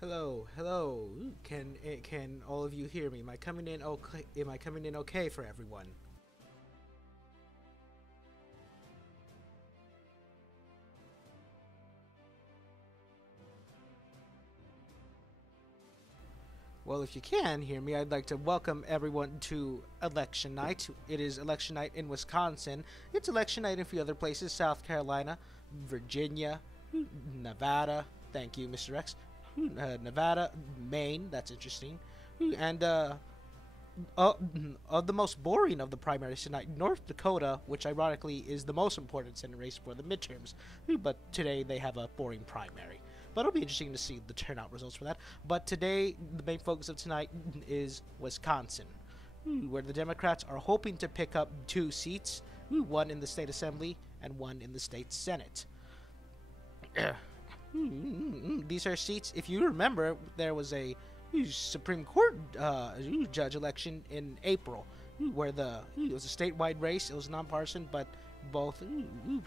Hello, hello. Can all of you hear me? Am I coming in okay? Am I coming in okay for everyone? Well, if you can hear me, I'd like to welcome everyone to election night. It is election night in Wisconsin. It's election night in a few other places: South Carolina, Virginia, Nevada. Thank you, Mr. X. Nevada, Maine. That's interesting. And uh, of the most boring of the primaries tonight, North Dakota, which ironically is the most important Senate race for the midterms, but today they have a boring primary. But it'll be interesting to see the turnout results for that. But today, the main focus of tonight is Wisconsin, where the Democrats are hoping to pick up two seats, one in the state assembly and one in the state senate. These are seats. If you remember, there was a Supreme Court judge election in April, where it was a statewide race. It was nonpartisan, but both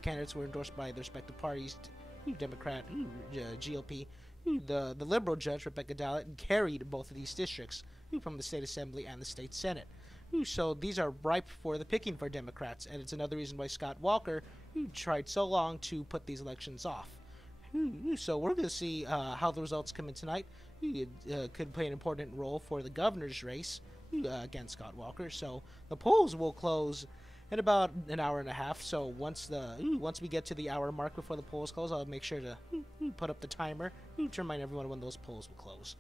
candidates were endorsed by their respective parties. Democrat, GOP. The liberal judge Rebecca Dallett carried both of these districts from the state assembly and the state senate. So these are ripe for the picking for Democrats, and it's another reason why Scott Walker tried so long to put these elections off. So we're going to see how the results come in tonight. It could play an important role for the governor's race against Scott Walker. So the polls will close in about an hour and a half. So once we get to the hour mark before the polls close, I'll make sure to put up the timer to remind everyone when those polls will close.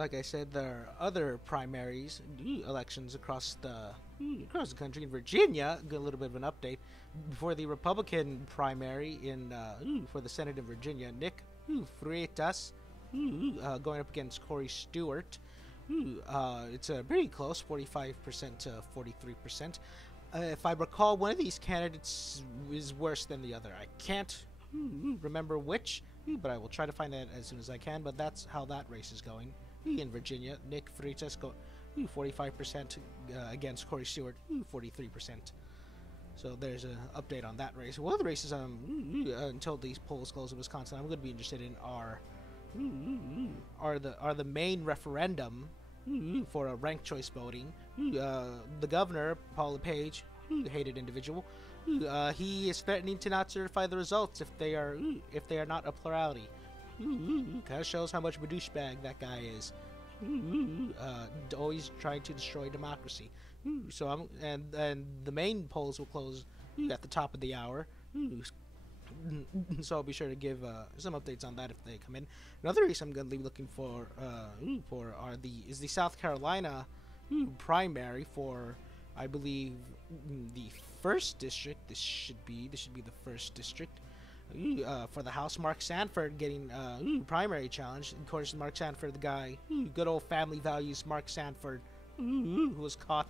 like I said, there are other primaries, elections across the country. In Virginia, a little bit of an update before the Republican primary for the Senate in Virginia. Nick Freitas going up against Corey Stewart. It's pretty close, 45% to 43%. If I recall, one of these candidates is worse than the other. I can't remember which, but I will try to find that as soon as I can. But that's how that race is going in Virginia. Nick Freitas 45% against Corey Stewart, 43%. So there's an update on that race. One of the races until these polls close in Wisconsin, I'm going to be interested in are the main referendum for a ranked choice voting. The governor, Paul LePage, hated individual, he is threatening to not certify the results if they are not a plurality. Kind of shows how much of a douchebag that guy is. Always trying to destroy democracy. So and the main polls will close at the top of the hour. So I'll be sure to give some updates on that if they come in. Another race I'm going to be looking for is the South Carolina primary for, I believe, the first district. This should be the first district. For the House, Mark Sanford getting primary challenge. Of course, Mark Sanford, the guy, good old family values. Mark Sanford, who was caught.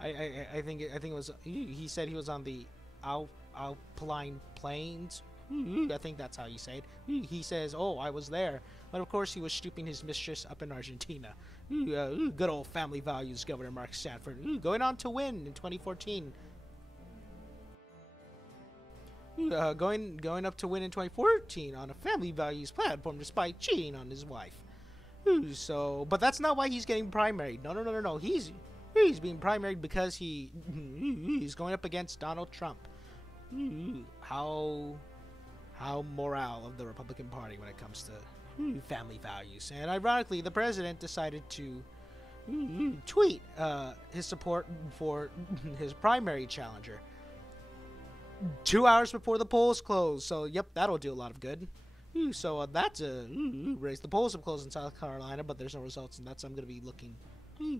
I think it was. He said he was on the Alpine Plains. I think that's how you say it. He says, "Oh, I was there," but of course he was stooping his mistress up in Argentina. Good old family values, Governor Mark Sanford, going on to win in 2014. Going up to win in 2014 on a family values platform despite cheating on his wife. So, but that's not why he's getting primaried. No. He's being primaried because he's going up against Donald Trump. How morale of the Republican Party when it comes to family values. And ironically, the president decided to tweet his support for his primary challenger 2 hours before the polls close. So, yep, that'll do a lot of good. So that's a race. The polls have closed in South Carolina, but there's no results, and I'm going to be looking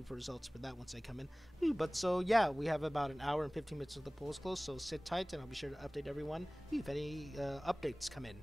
for results for that once they come in. But so, yeah, we have about an hour and 15 minutes of the polls close, so sit tight, and I'll be sure to update everyone if any updates come in.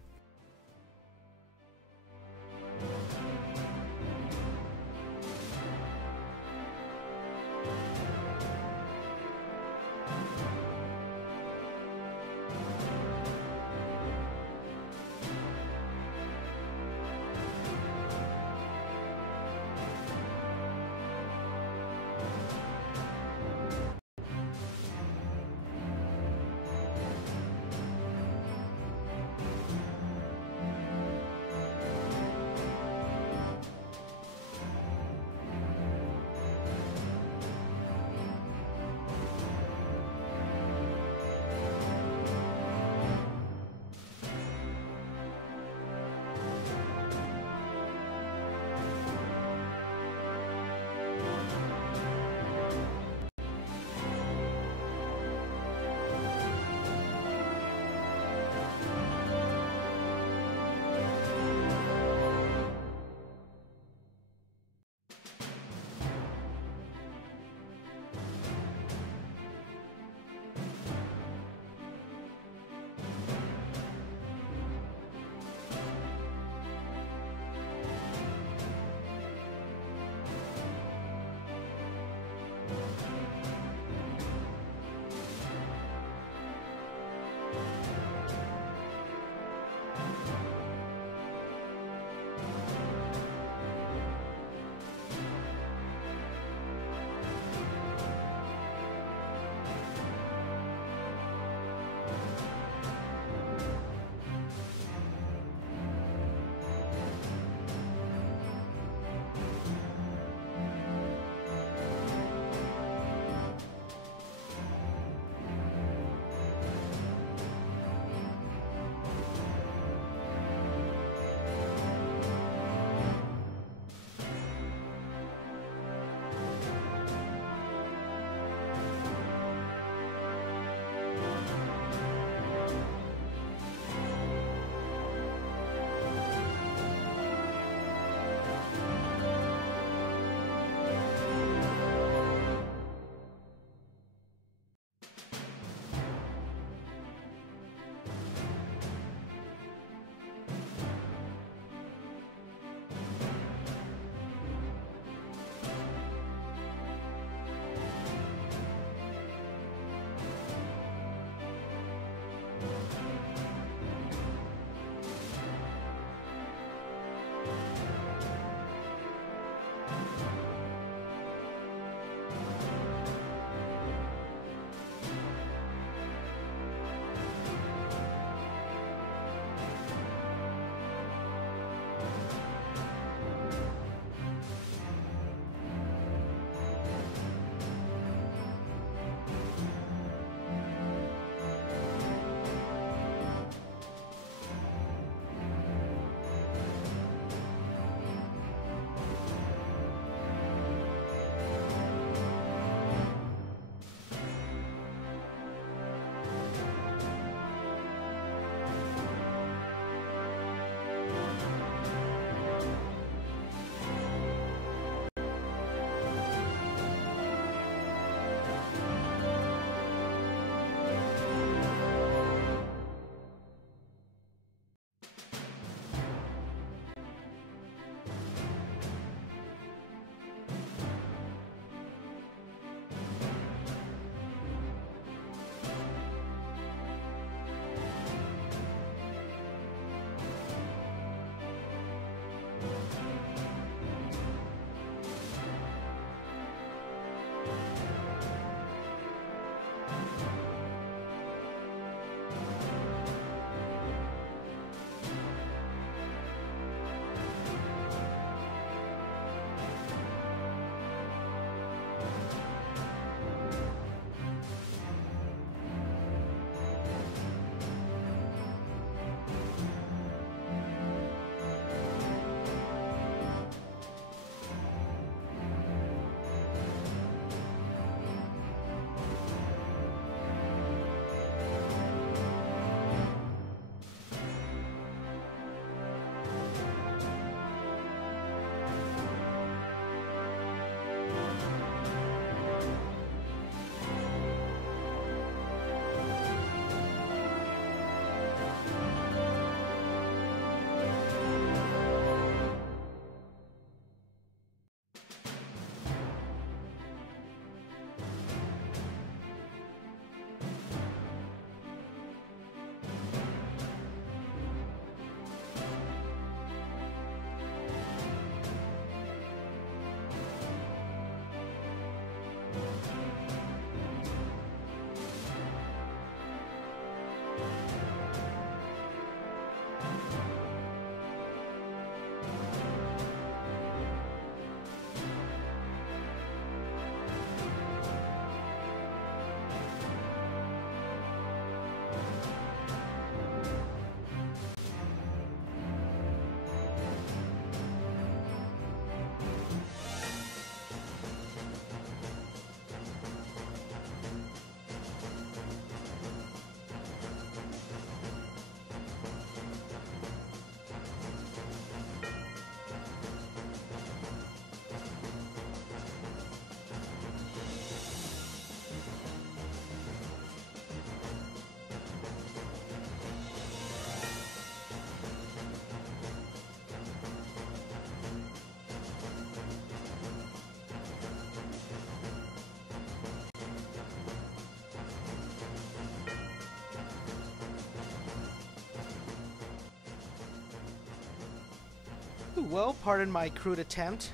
Well, pardon my crude attempt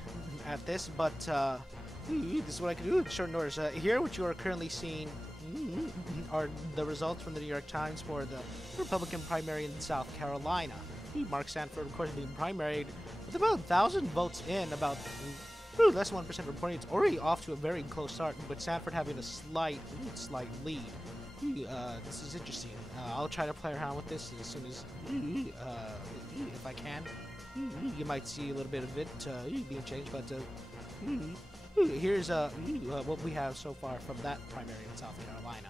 at this, but this is what I can do in short notice. Here, what you are currently seeing are the results from the New York Times for the Republican primary in South Carolina. Mark Sanford, of course, being primaried with about 1,000 votes in, about less than 1% reporting. It's already off to a very close start, with Sanford having a slight lead. This is interesting. I'll try to play around with this as soon as, if I can. You might see a little bit of it being changed, but here's what we have so far from that primary in South Carolina.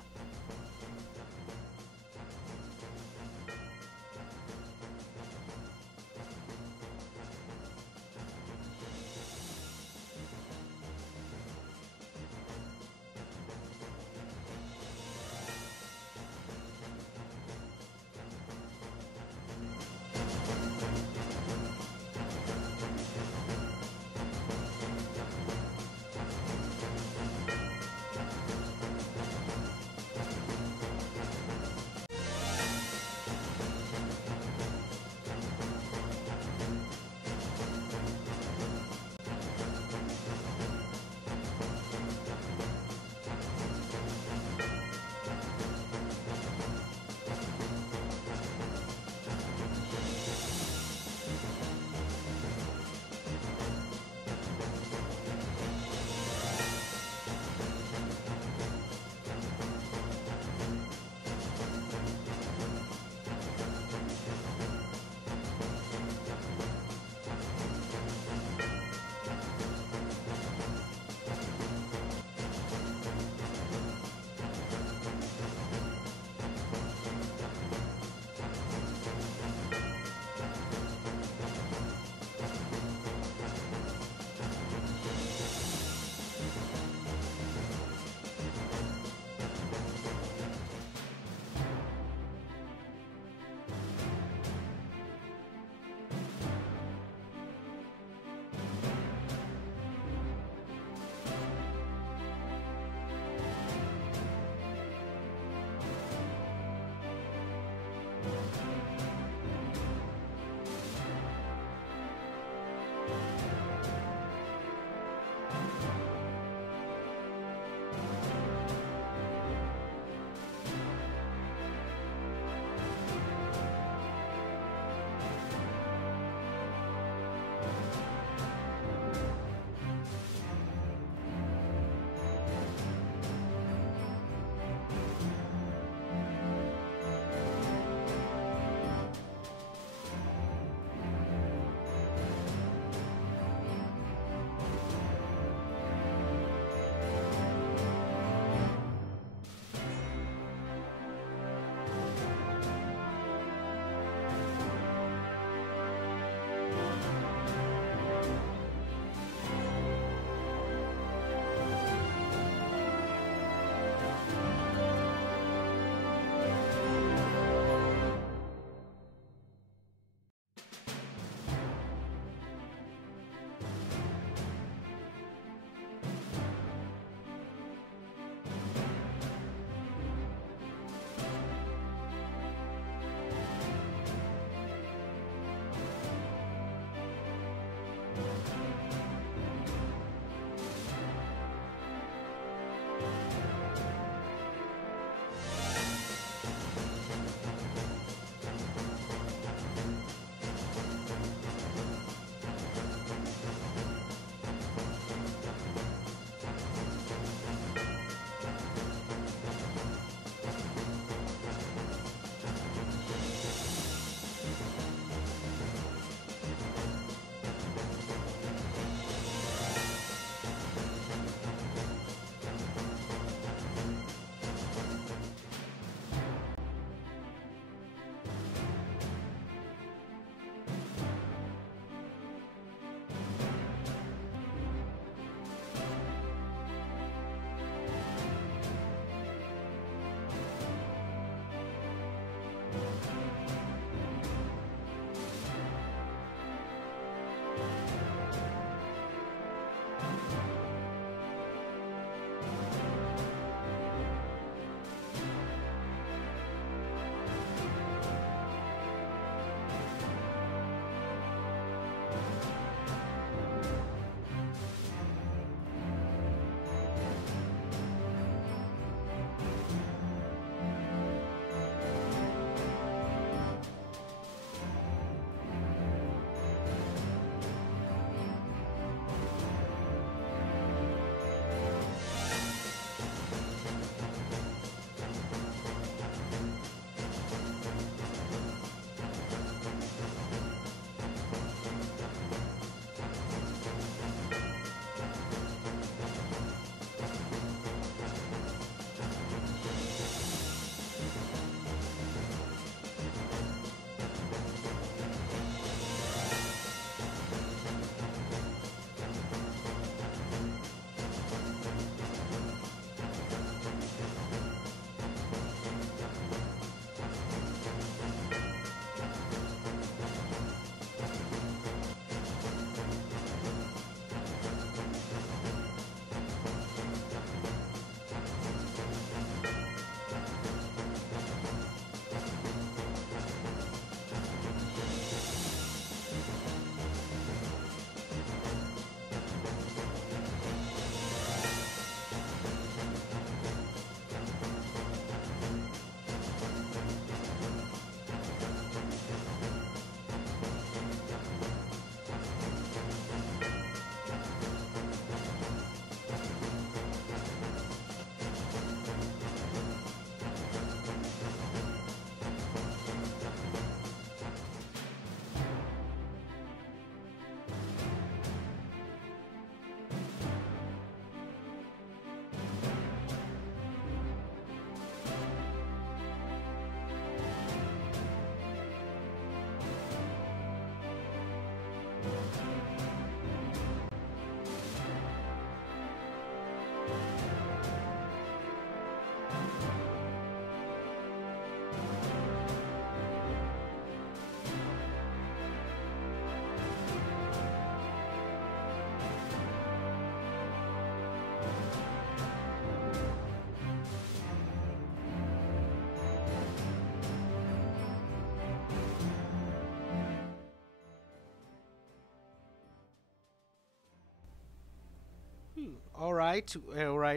All right,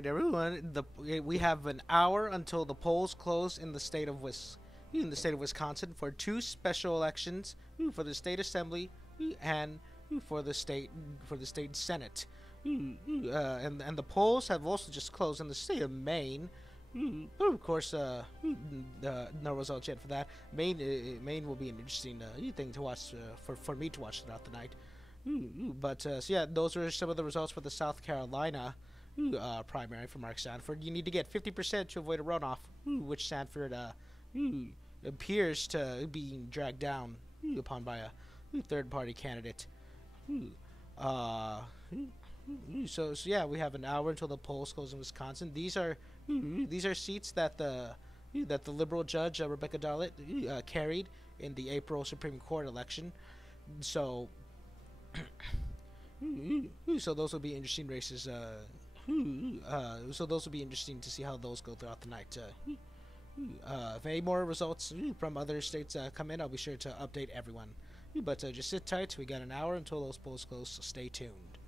everyone. We have an hour until the polls close in the state of Wisconsin for two special elections for the state assembly and for the state senate. And the polls have also just closed in the state of Maine. But of course, no results yet for that. Maine will be an interesting thing to watch for me to watch throughout the night. But so yeah, those are some of the results for the South Carolina primary for Mark Sanford. You need to get 50% to avoid a runoff, which Sanford appears to be dragged down upon by a third-party candidate. Uh, so yeah, we have an hour until the polls close in Wisconsin. These are seats that the liberal judge Rebecca Darlett carried in the April Supreme Court election. So so those will be interesting races. So those will be interesting to see how those go throughout the night. If any more results from other states come in, I'll be sure to update everyone. But just sit tight. We got an hour until those polls close, so stay tuned.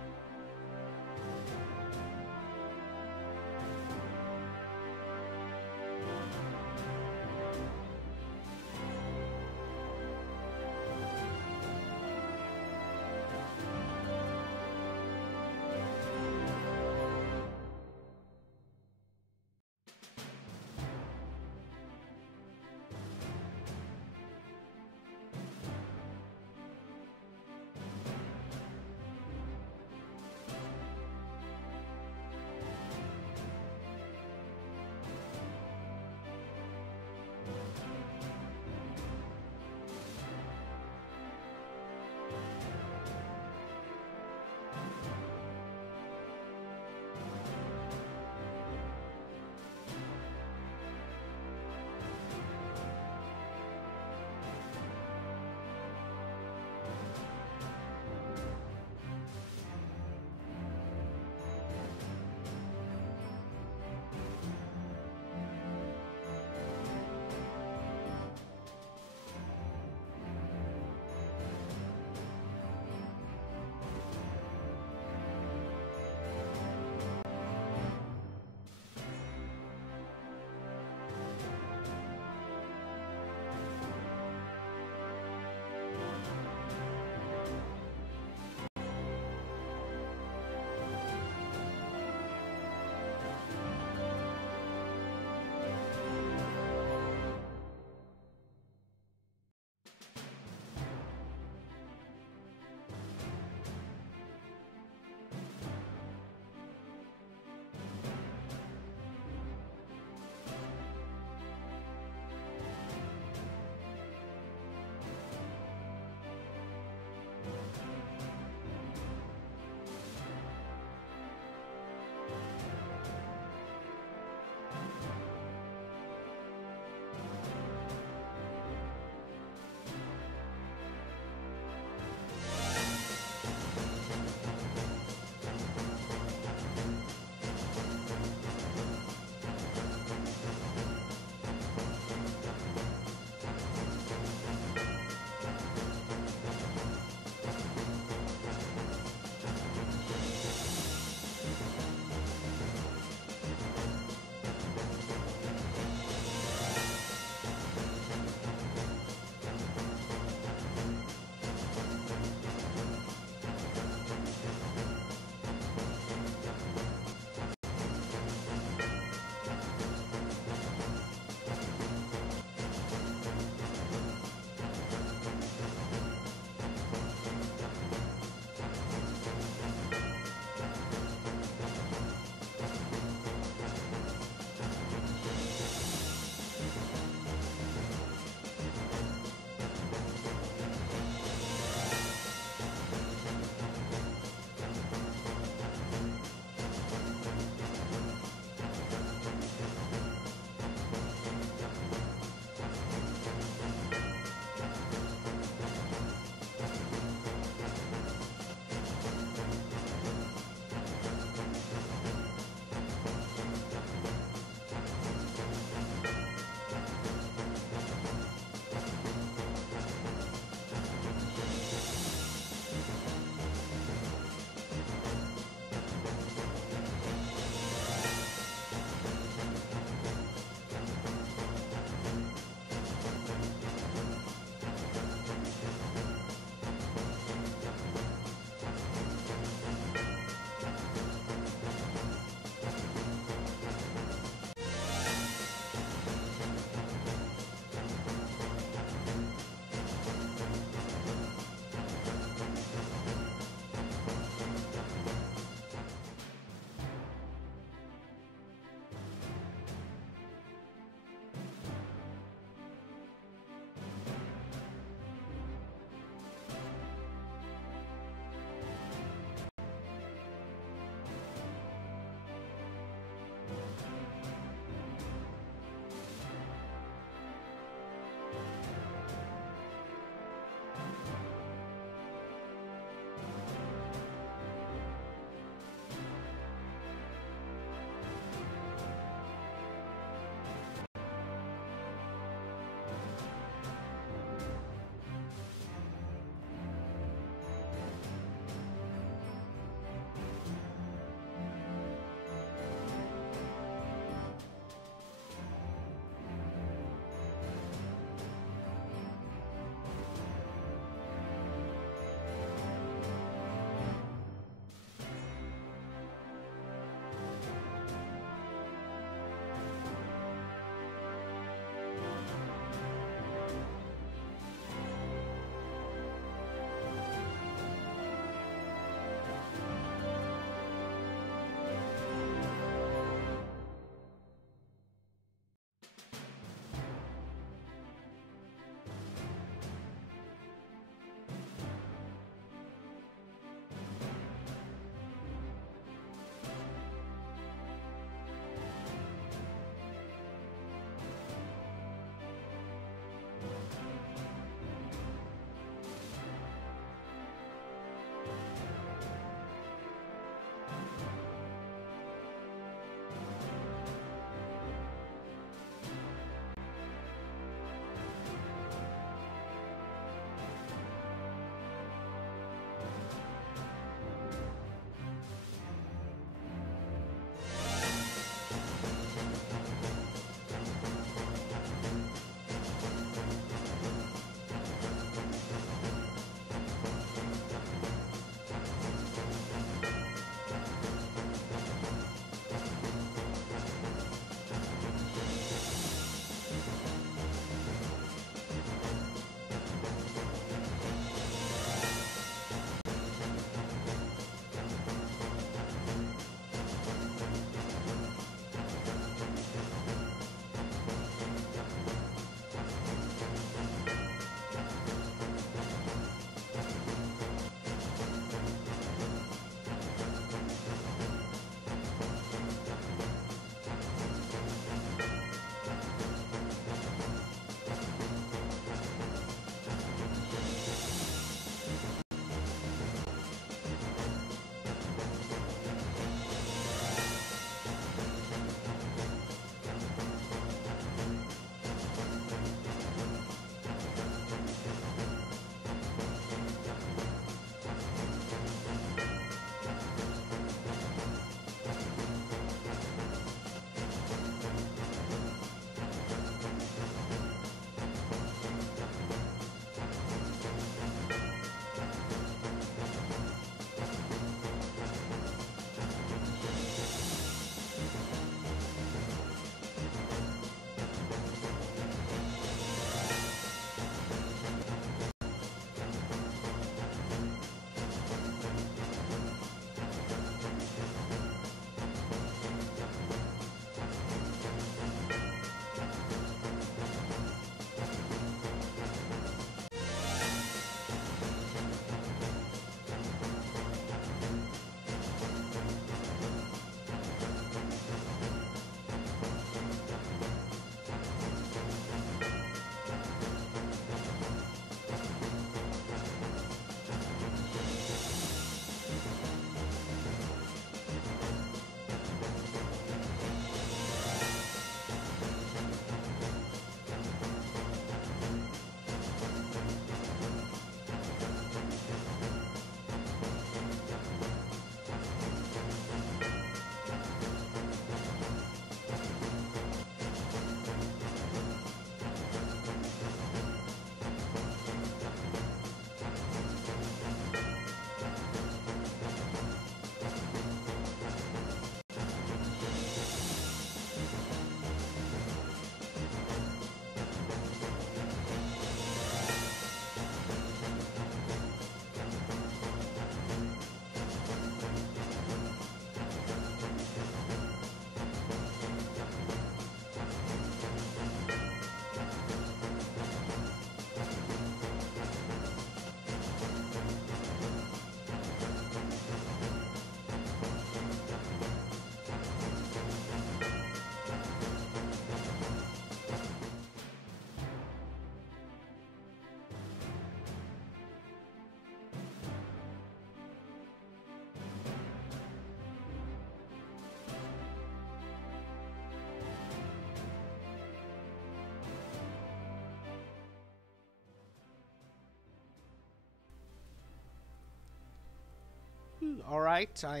All right, I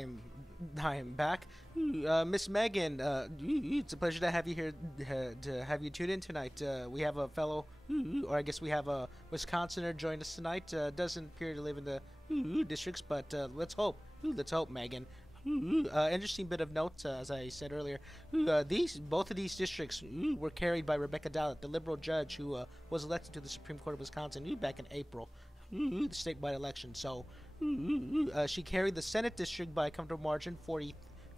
am back. Miss Megan, it's a pleasure to have you here, to have you tune in tonight. We have a fellow, or I guess we have a Wisconsinner join us tonight. Doesn't appear to live in the districts, but let's hope, Megan. Interesting bit of note, as I said earlier. Both of these districts were carried by Rebecca Dallett, the liberal judge who was elected to the Supreme Court of Wisconsin back in April, the statewide election. So she carried the Senate district by a comfortable margin,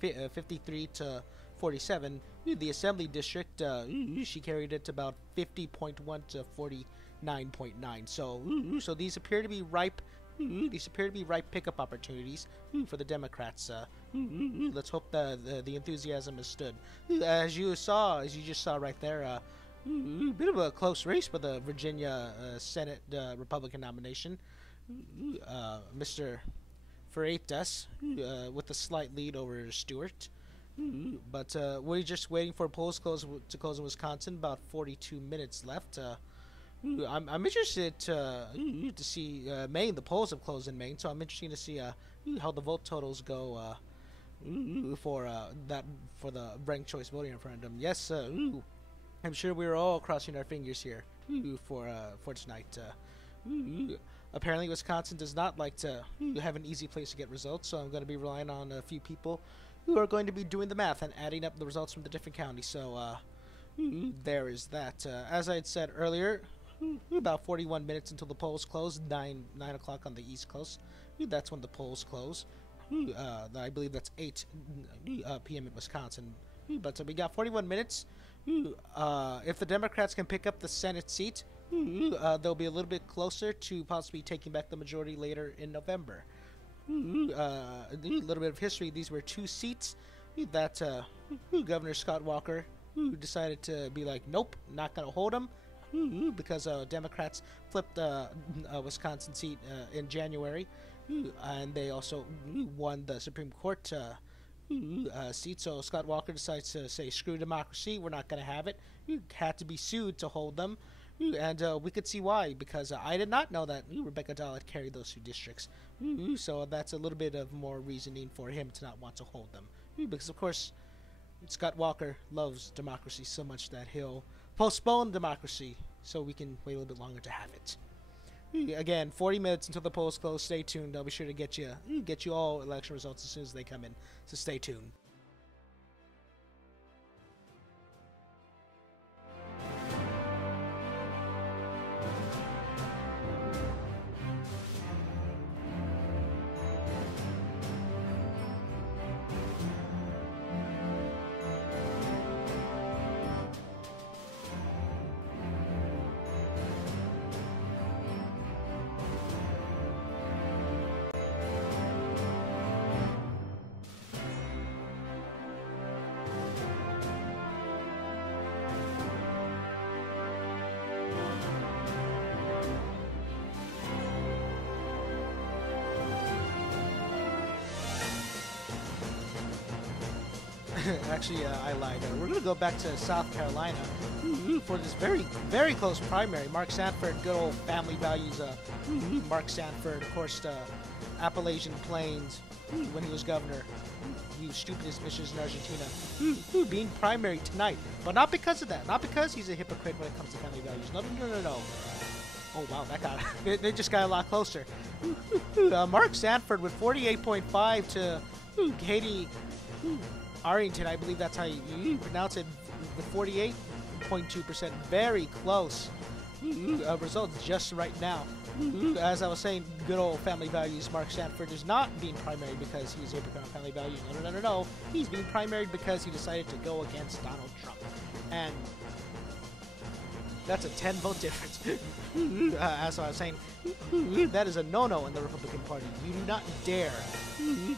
53 to 47. The Assembly district, she carried it to about 50.1 to 49.9. So these appear to be ripe. These appear to be ripe pickup opportunities for the Democrats. Let's hope the enthusiasm has stood. As you just saw right there, bit of a close race for the Virginia Senate Republican nomination. Mr. Freitas with a slight lead over Stewart. But we're just waiting for polls to close in Wisconsin. About 42 minutes left. I'm interested to see Maine. The polls have closed in Maine, so I'm interested to see how the vote totals go for the ranked choice voting referendum. Yes, I'm sure we're all crossing our fingers here for tonight. Apparently, Wisconsin does not like to have an easy place to get results, so I'm going to be relying on a few people who are going to be doing the math and adding up the results from the different counties. So there is that. As I had said earlier, about 41 minutes until the polls close, 9 o'clock on the East Coast. That's when the polls close. I believe that's 8 p.m. in Wisconsin. But we got 41 minutes. If the Democrats can pick up the Senate seat, they'll be a little bit closer to possibly taking back the majority later in November. A little bit of history. These were 2 seats that Governor Scott Walker decided to be like, nope, not going to hold them. Because Democrats flipped the Wisconsin seat in January, and they also won the Supreme Court seat. So Scott Walker decides to say, screw democracy, we're not going to have it. You had to be sued to hold them. And we could see why, because I did not know that Rebecca Dallett carried those 2 districts. So that's a little bit of more reasoning for him to not want to hold them. Because, of course, Scott Walker loves democracy so much that he'll postpone democracy so we can wait a little bit longer to have it. Again, 40 minutes until the polls close. Stay tuned. I'll be sure to get you all election results as soon as they come in. So stay tuned. Actually, I lied. We're going to go back to South Carolina for this very, very close primary. Mark Sanford, good old family values. Mark Sanford, of course, the Appalachian Plains when he was governor. You stupidest bitches in Argentina. Being primary tonight. But not because of that. Not because he's a hypocrite when it comes to family values. No. Oh, wow, that got they just got a lot closer. Mark Sanford with 48.5 to Katie Arrington, I believe that's how you pronounce it, with 48.2%. Very close results just right now. As I was saying, good old family values. Mark Sanford is not being primary because he's a hypocrite on family values. No. He's being primaried because he decided to go against Donald Trump. And that's a 10-vote difference. As I was saying, that is a no-no in the Republican Party. You do not dare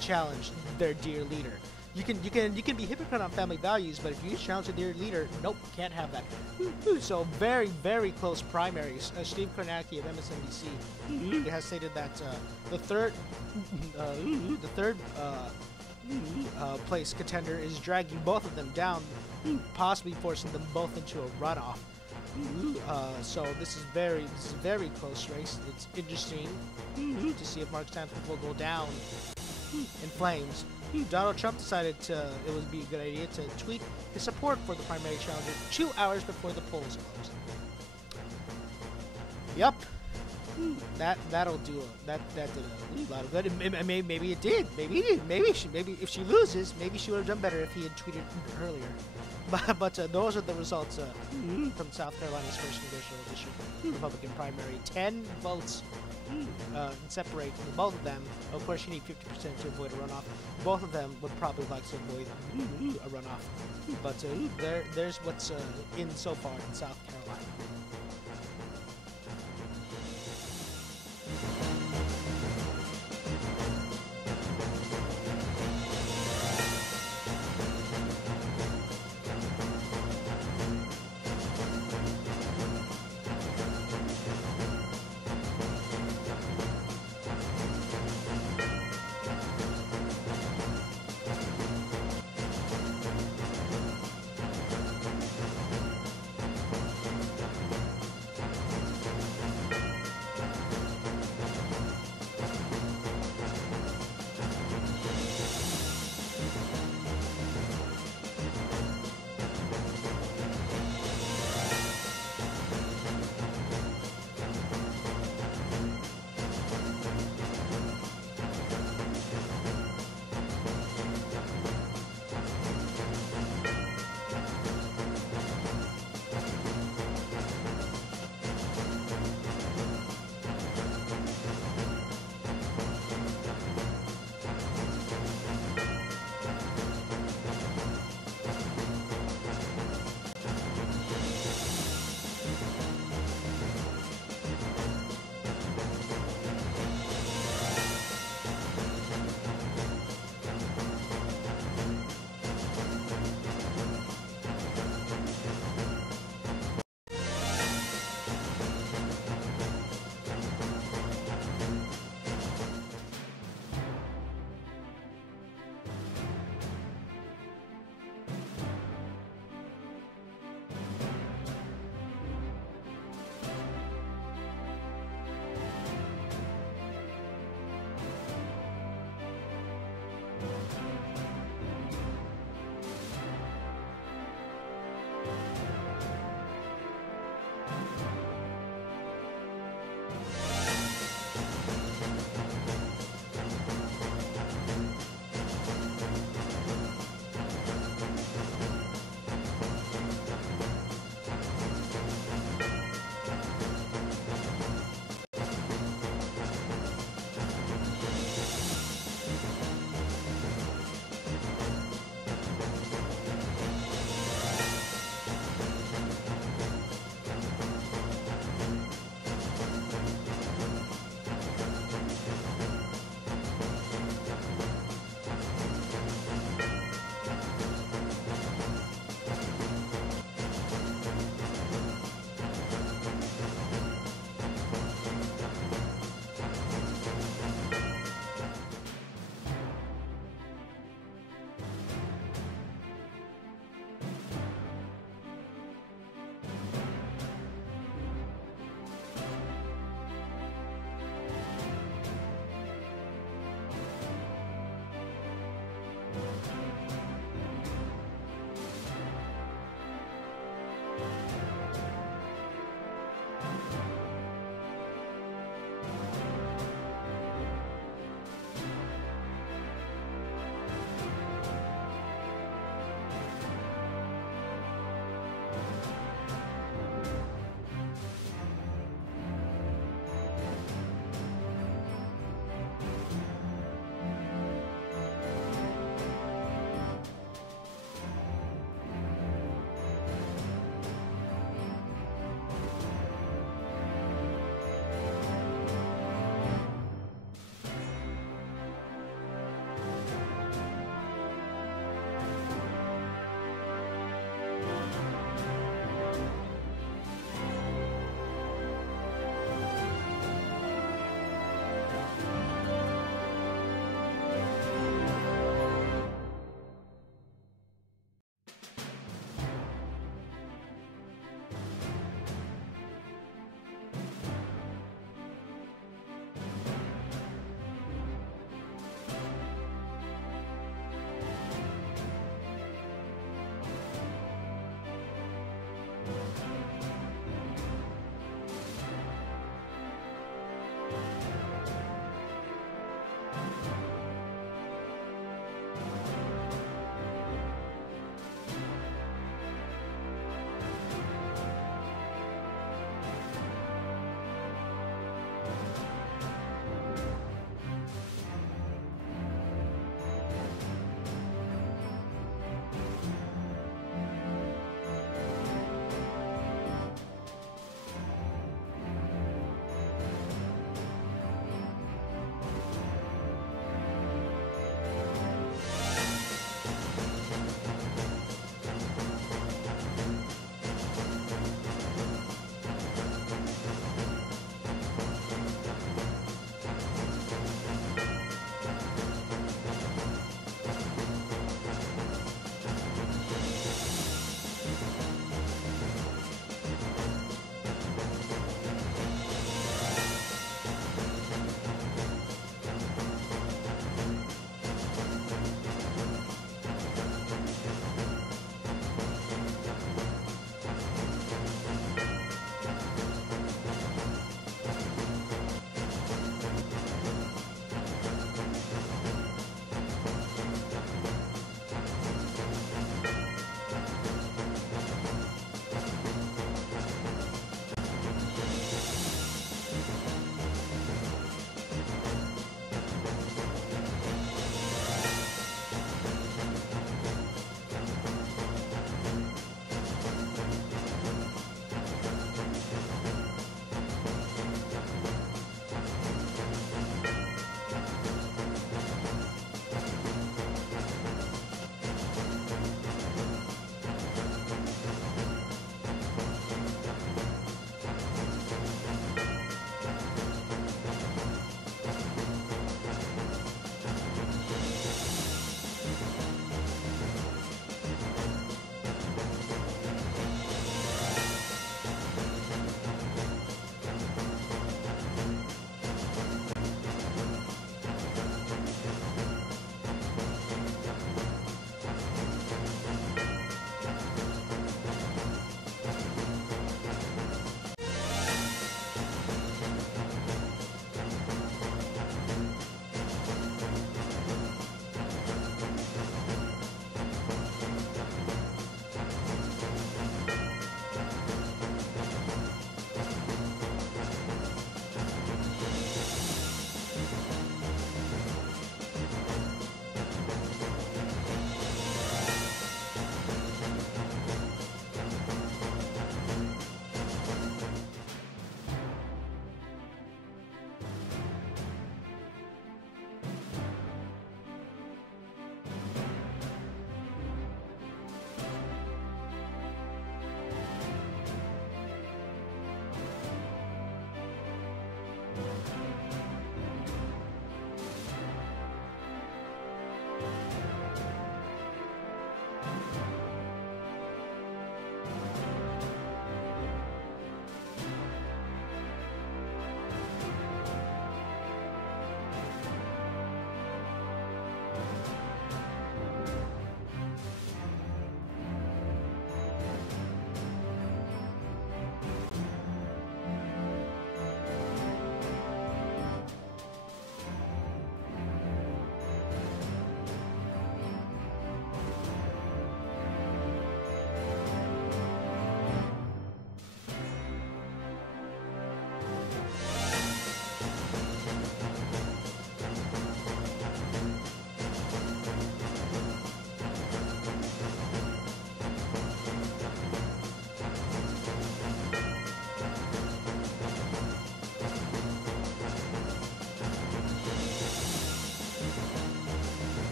challenge their dear leader. You can be hypocrite on family values, but if you challenge their leader, nope, can't have that. So very, very close primaries. Steve Kornacki of MSNBC has stated that the third place contender is dragging both of them down, possibly forcing them both into a runoff. So this is very close race. It's interesting to see if Mark Sanford will go down in flames, Donald Trump decided it would be a good idea to tweet his support for the primary challenger 2 hours before the polls closed. Yup. That'll do it. That did a lot of good. Maybe it did. Maybe it did. Maybe if she loses, maybe she would have done better if he had tweeted earlier. But those are the results from South Carolina's first congressional district Republican primary. 10 votes separate both of them. Of course, you need 50% to avoid a runoff. Both of them would probably like to avoid a runoff. But there's what's in so far in South Carolina.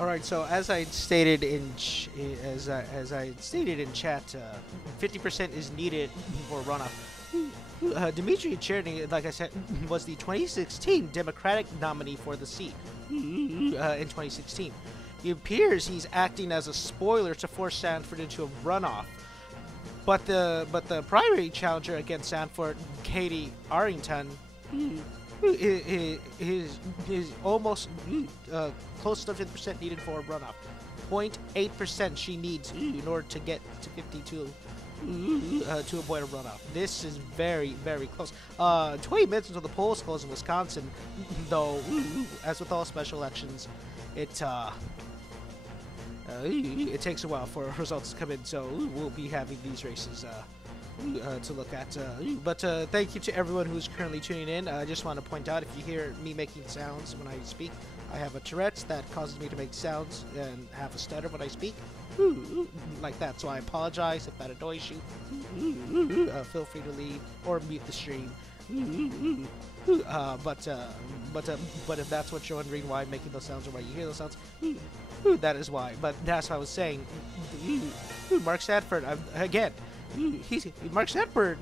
All right. So as I stated in as I stated in chat, 50% is needed for runoff. Dmitry Cherny, like I said, was the 2016 Democratic nominee for the seat. In 2016, it appears he's acting as a spoiler to force Sanford into a runoff. But the primary challenger against Sanford, Katie Arrington, is almost close to 50% needed for a runoff. 0.8% she needs in order to get to 52 to avoid a runoff. This is very, very close. 20 minutes until the polls close in Wisconsin, though, as with all special elections, it takes a while for results to come in. So we'll be having these races to look at. But thank you to everyone who's currently tuning in. I just want to point out, if you hear me making sounds when I speak, I have a Tourette's that causes me to make sounds and have a stutter when I speak. Like that. So I apologize if that annoys you. Feel free to leave or mute the stream. But if that's what you're wondering why I'm making those sounds or why you hear those sounds, that is why. But that's what I was saying. Mark Sanford, again, Mark Sanford,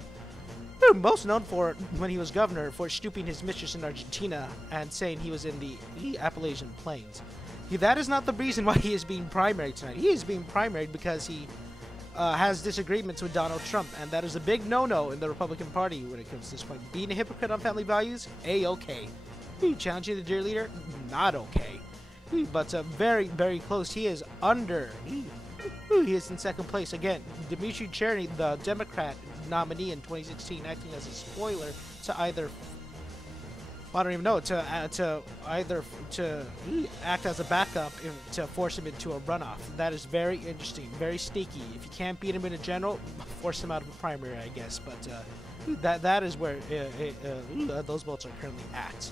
most known for when he was governor for stooping his mistress in Argentina and saying he was in the Appalachian Plains. That is not the reason why he is being primaried tonight. He is being primaried because he has disagreements with Donald Trump, and that is a big no-no in the Republican Party when it comes to this point. Being a hypocrite on family values, A-okay. Challenging the dear leader, not okay. But very, very close. He is under. He is in second place. Again, Dmitry Cherny, the Democrat nominee in 2016, acting as a spoiler to either... I don't even know, to act as a backup to force him into a runoff. That is very interesting, very sneaky. If you can't beat him in a general, force him out of a primary, I guess. But that is where those votes are currently at.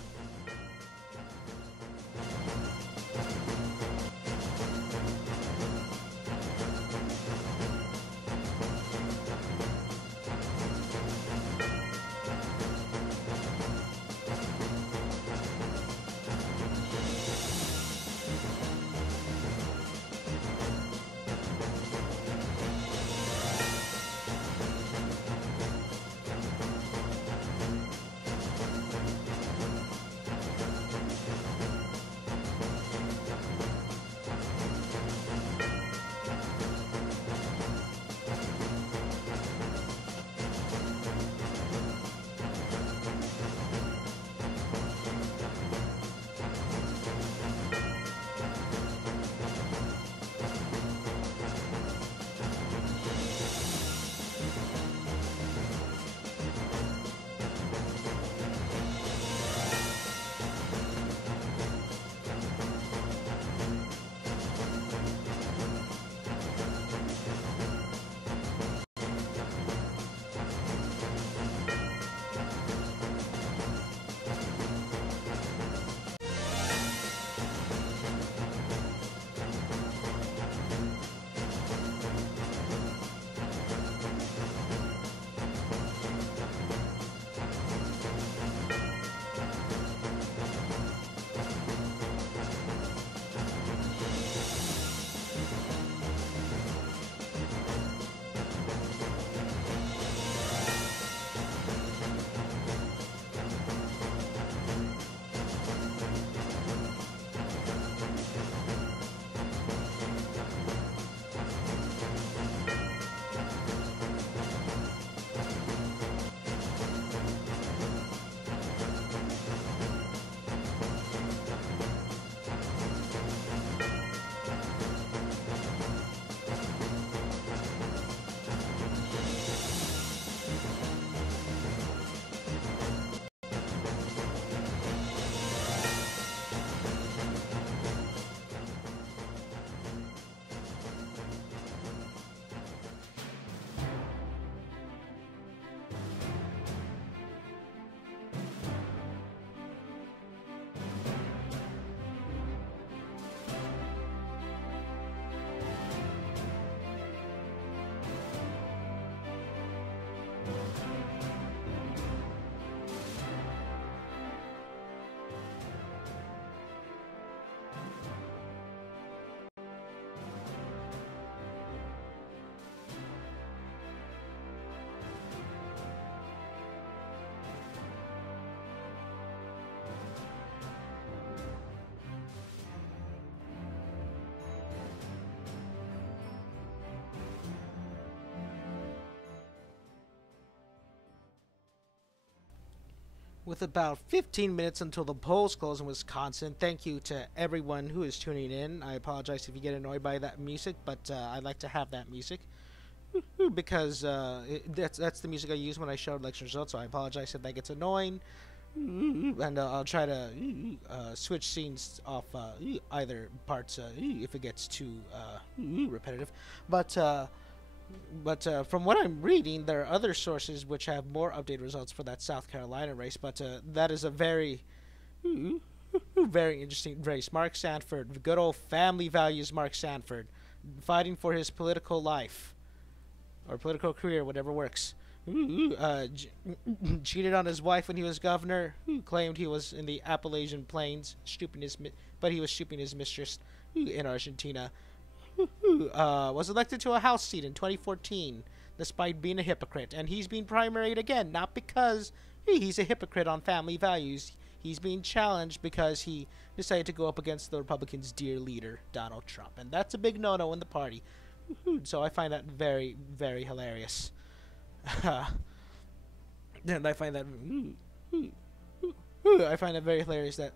With about 15 minutes until the polls close in Wisconsin, thank you to everyone who is tuning in. I apologize if you get annoyed by that music, but I like to have that music because that's the music I use when I show election results. So I apologize if that gets annoying, and I'll try to switch scenes off either parts if it gets too repetitive. But from what I'm reading, there are other sources which have more updated results for that South Carolina race. But that is a very, very interesting race. Mark Sanford, good old family values. Mark Sanford, fighting for his political life or political career, whatever works. Cheated on his wife when he was governor. Claimed he was in the Appalachian Plains, but he was stooping his mistress in Argentina. Was elected to a House seat in 2014, despite being a hypocrite. And he's being primaried again, not because he's a hypocrite on family values. He's being challenged because he decided to go up against the Republicans' dear leader, Donald Trump. And that's a big no-no in the party. So I find that very, very hilarious. And I find that very hilarious that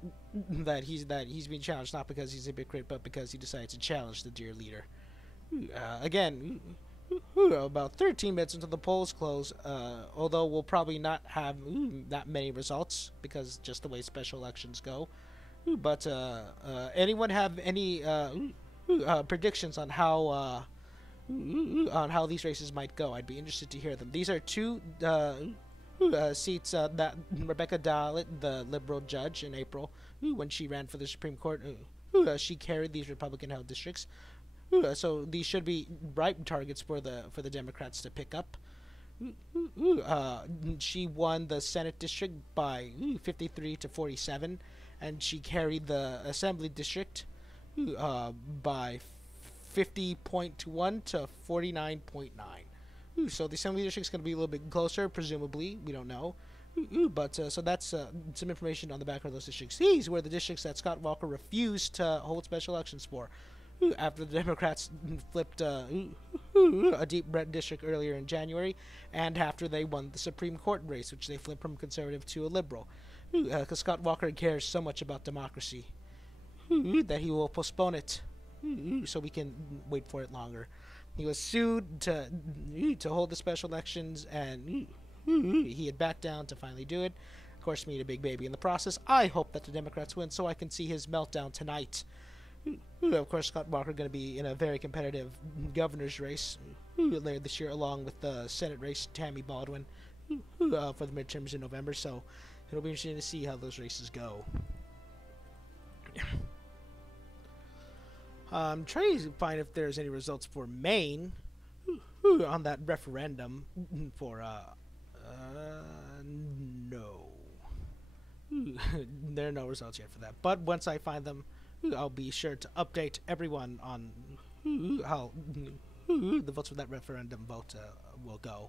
he's being challenged not because he's a hypocrite, but because he decided to challenge the dear leader. Again, about 13 minutes until the polls close. Although we'll probably not have that many results because just the way special elections go. But anyone have any predictions on how these races might go? I'd be interested to hear them. These are two seats that Rebecca Dalit, the liberal judge in April, when she ran for the Supreme Court, she carried these Republican-held districts. So these should be ripe targets for the Democrats to pick up. She won the Senate district by 53 to 47, and she carried the Assembly district by 50.1 to 49.9. So the Assembly district is going to be a little bit closer, presumably. We don't know. But so that's some information on the back of those districts. These were the districts that Scott Walker refused to hold special elections for after the Democrats flipped a deep red district earlier in January, and after they won the Supreme Court race, which they flipped from conservative to a liberal. Because Scott Walker cares so much about democracy that he will postpone it so we can wait for it longer. He was sued to hold the special elections, and he had backed down to finally do it. Of course, made a big baby in the process. I hope that the Democrats win so I can see his meltdown tonight. Of course, Scott Walker going to be in a very competitive governor's race later this year, along with the Senate race, Tammy Baldwin, for the midterms in November. So it'll be interesting to see how those races go. I'm trying to find if there's any results for Maine on that referendum for no. There are no results yet for that. But once I find them, I'll be sure to update everyone on how the votes for that referendum vote will go.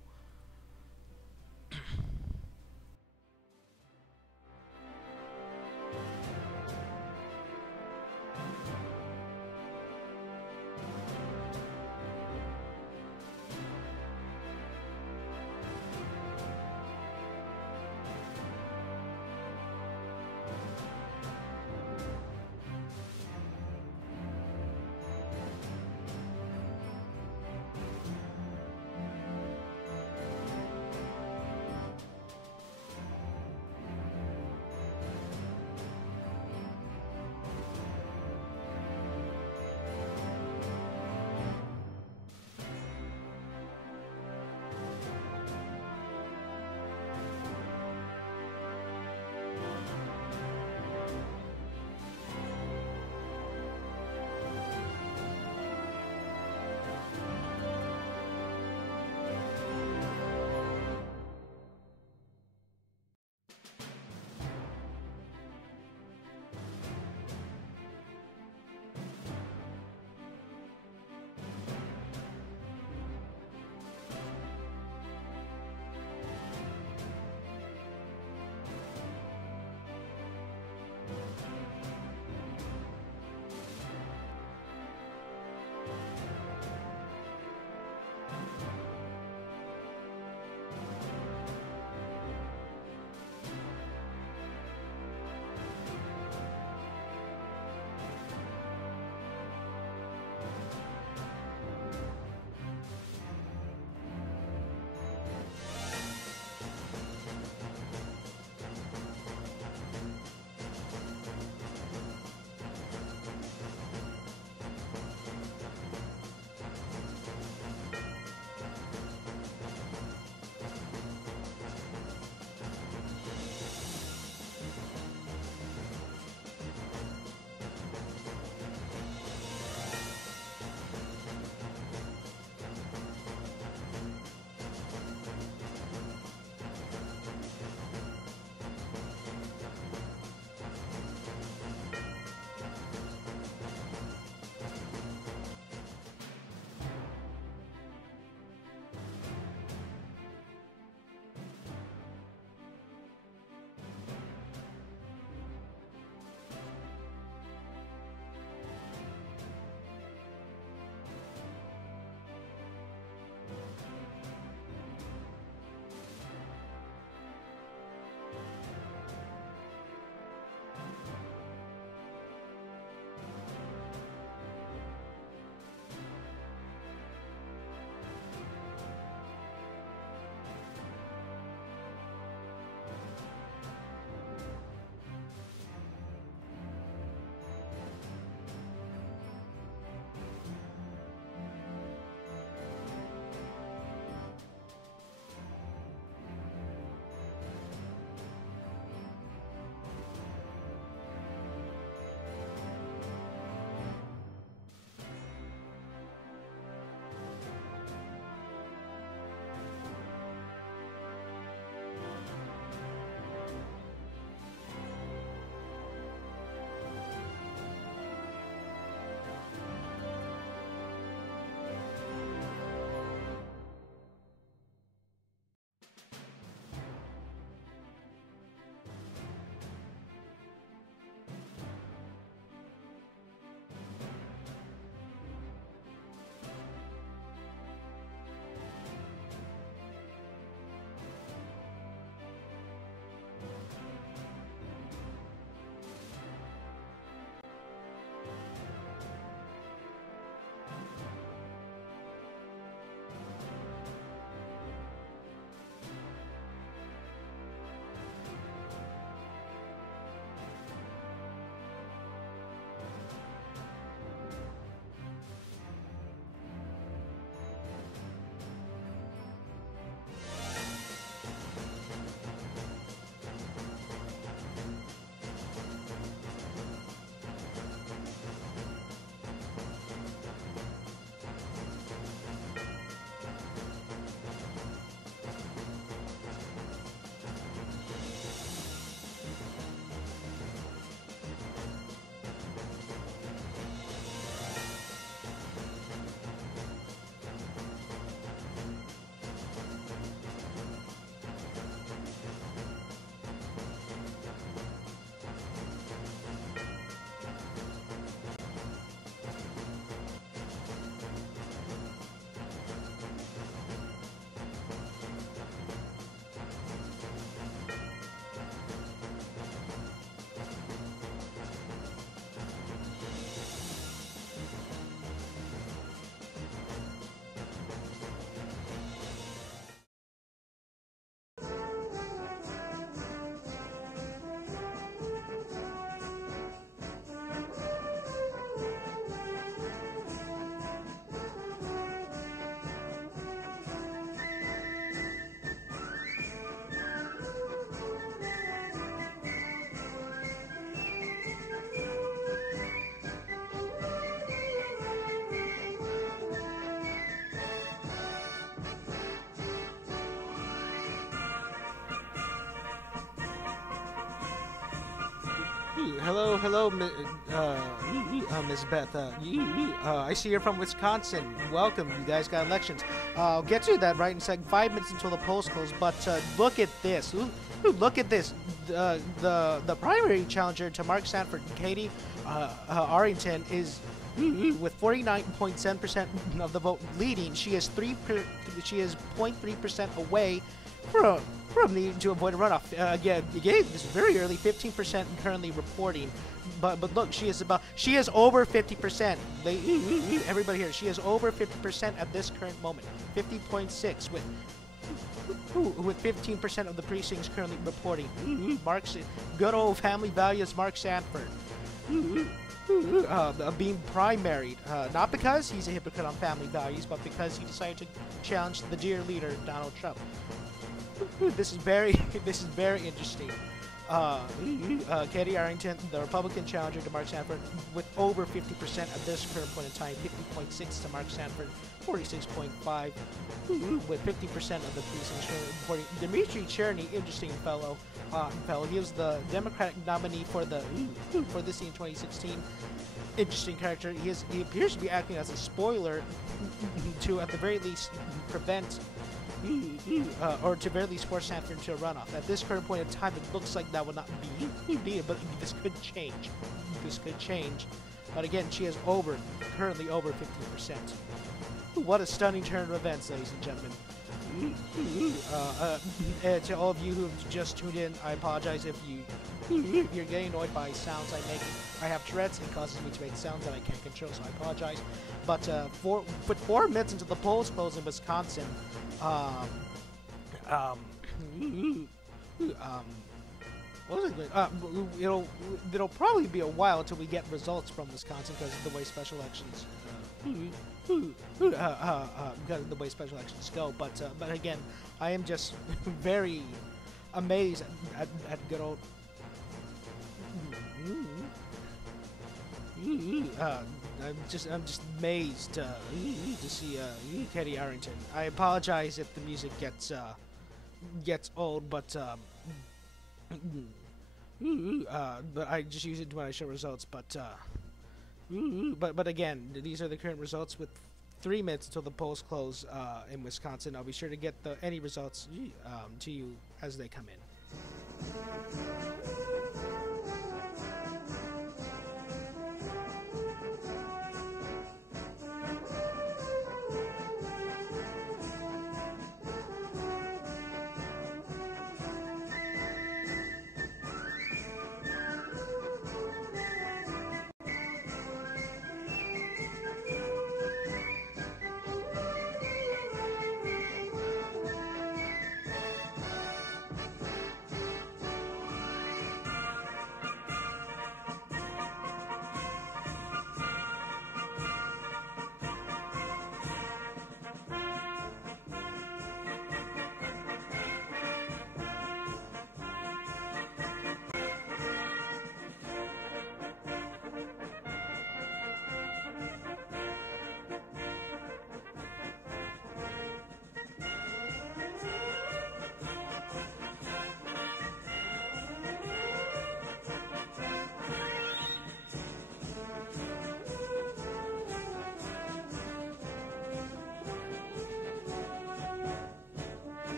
hello, Ms. Beth. I see you're from Wisconsin. Welcome. You guys got elections. I'll get to that right in a second. 5 minutes until the polls close. But look at this. Look at this. The primary challenger to Mark Sanford, Katie Arrington, is with 49.7% of the vote leading. She is 0.3% away from needing to avoid a runoff. Again, this is very early. 15% currently reporting, but look, she is over 50%. Everybody here, she is over 50% at this current moment. 50.6 with 15% of the precincts currently reporting. Mark's good old family values. Mark Sanford. Being primaried, not because he's a hypocrite on family values, but because he decided to challenge the dear leader Donald Trump. This is very interesting. Katie Arrington, the Republican challenger to Mark Sanford, with over 50% at this current point in time. 50.6 to Mark Sanford, 46.5 with 50% of the precincts reporting. Dimitri Cherny, interesting fellow. He was the Democratic nominee for this in 2016. Interesting character. He appears to be acting as a spoiler to, at the very least, prevent or to very least force Sanford to a runoff. At this current point in time, it looks like that would not be needed, but this could change. But again, she is currently over 15%. What a stunning turn of events, ladies and gentlemen. To all of you who have just tuned in, I apologize if you're getting annoyed by sounds I'm making. I have Tourette's. It causes me to make sounds that I can't control, so I apologize. But 4 minutes into the polls close in Wisconsin, what was it? It'll probably be a while until we get results from Wisconsin because of the way special elections because of the way special elections go. But again, I am just very amazed at good old. I'm just amazed to see Katie Arrington. I apologize if the music gets old, but I just use it when I show results. But again, these are the current results with 3 minutes until the polls close in Wisconsin. I'll be sure to get any results to you as they come in.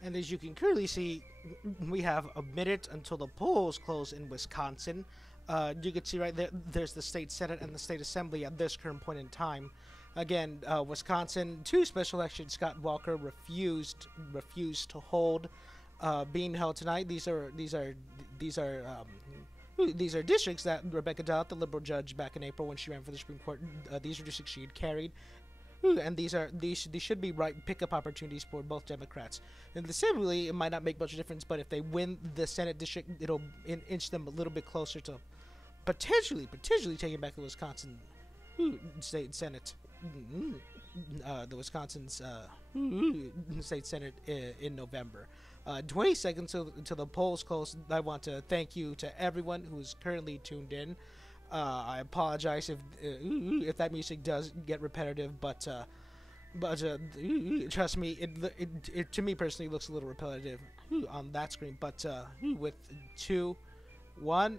And as you can clearly see, we have a minute until the polls close in Wisconsin. You can see right there, there's the state senate and the state assembly at this current point in time. Again, Wisconsin, 2 special elections Scott Walker refused to hold, being held tonight. These are districts that Rebecca Dowd, the liberal judge back in April when she ran for the Supreme Court, these are districts she had carried. And these should be right pickup opportunities for both Democrats. And the assembly, it might not make much difference, but if they win the Senate district, it'll inch them a little bit closer to potentially taking back the Wisconsin state Senate. The Wisconsin's state Senate in November. 20 seconds until the polls close. I want to thank you to everyone who's currently tuned in. I apologize if that music does get repetitive, but trust me, it to me personally looks a little repetitive on that screen. But with 2-1,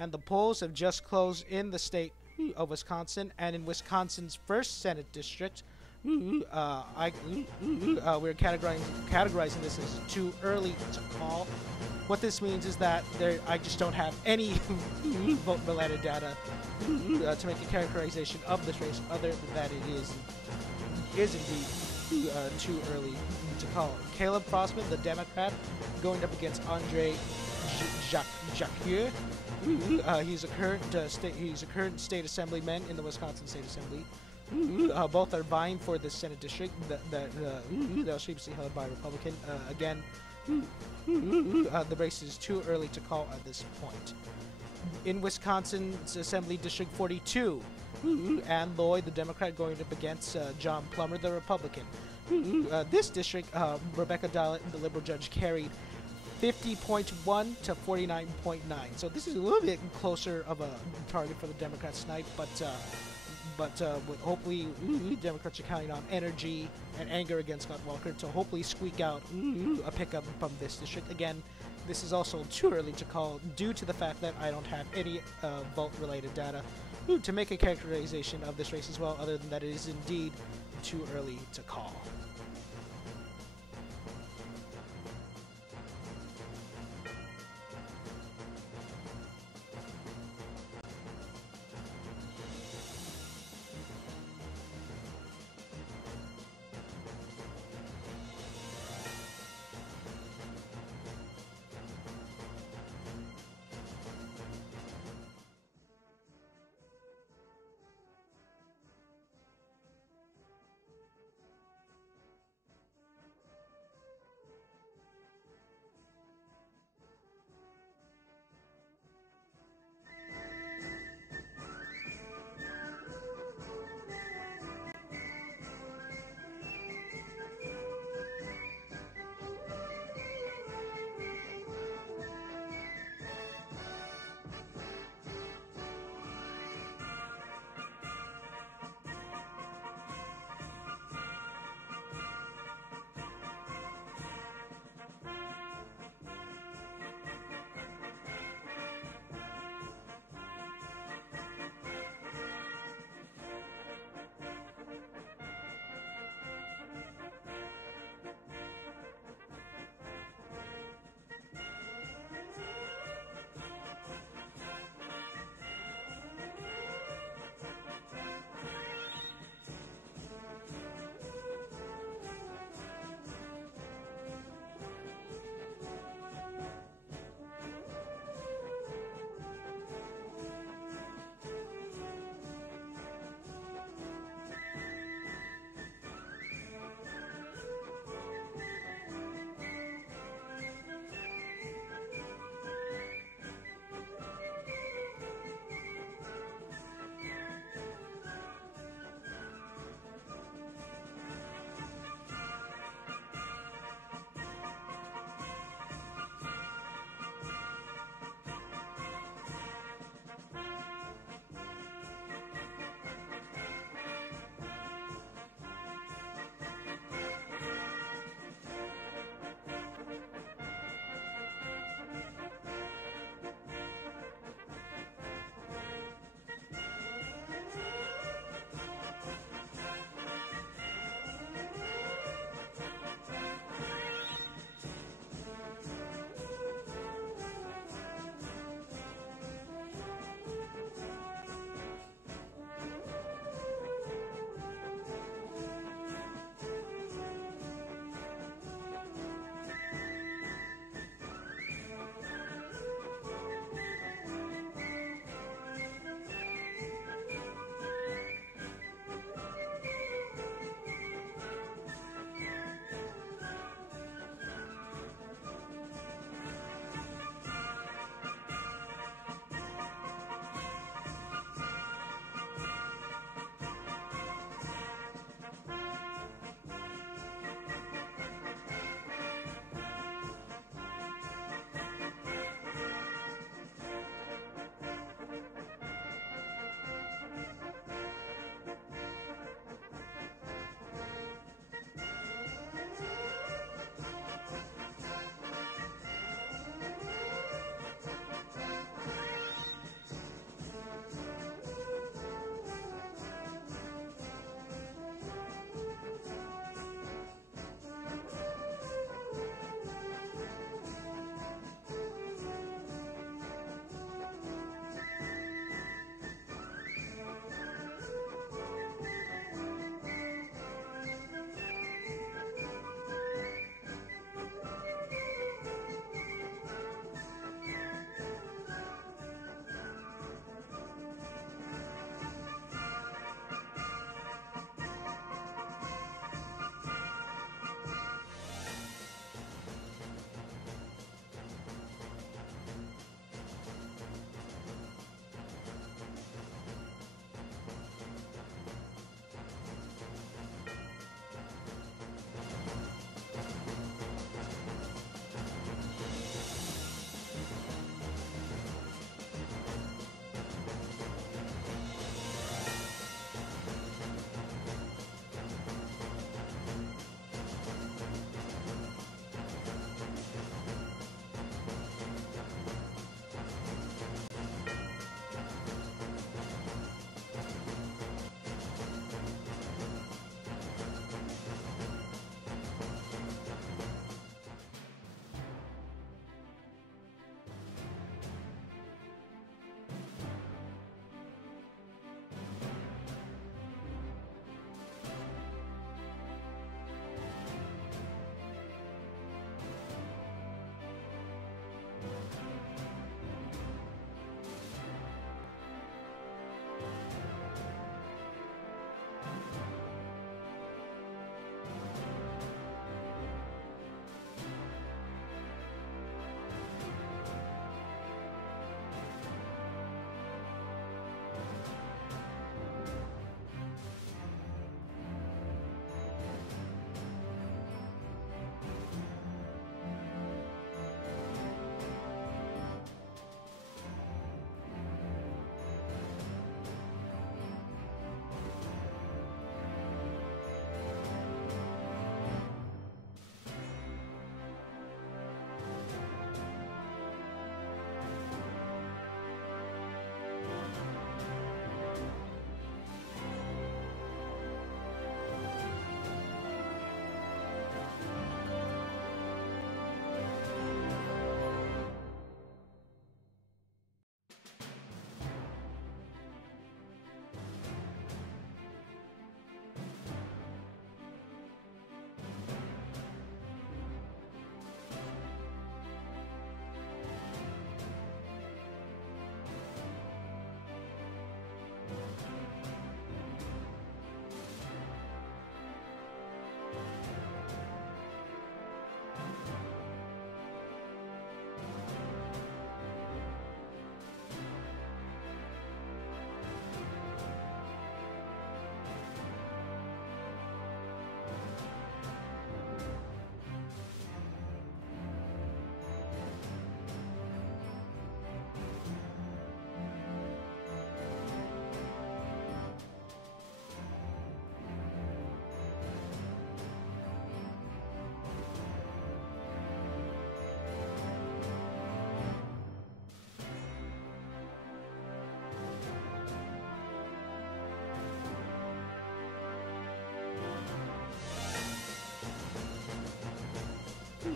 and the polls have just closed in the state of Wisconsin, and in Wisconsin's first Senate district. We're categorizing this as too early to call. What this means is that I just don't have any vote-related data to make a characterization of this race, other than that it is indeed too early to call. Caleb Frostman, the Democrat, going up against Andre Jacquier. He's a current state assemblyman in the Wisconsin State Assembly. Both are vying for the Senate district that was previously held by a Republican. Again, the race is too early to call at this point. In Wisconsin's Assembly District 42, Ann Lloyd, the Democrat, going up against John Plummer, the Republican. This district, Rebecca Diallet, the Liberal judge, carried 50.1 to 49.9. So this is a little bit closer of a target for the Democrats tonight, but with hopefully Democrats are counting on energy and anger against Scott Walker to hopefully squeak out a pickup from this district. Again, this is also too early to call due to the fact that I don't have any vote-related data to make a characterization of this race as well, other than that it is indeed too early to call.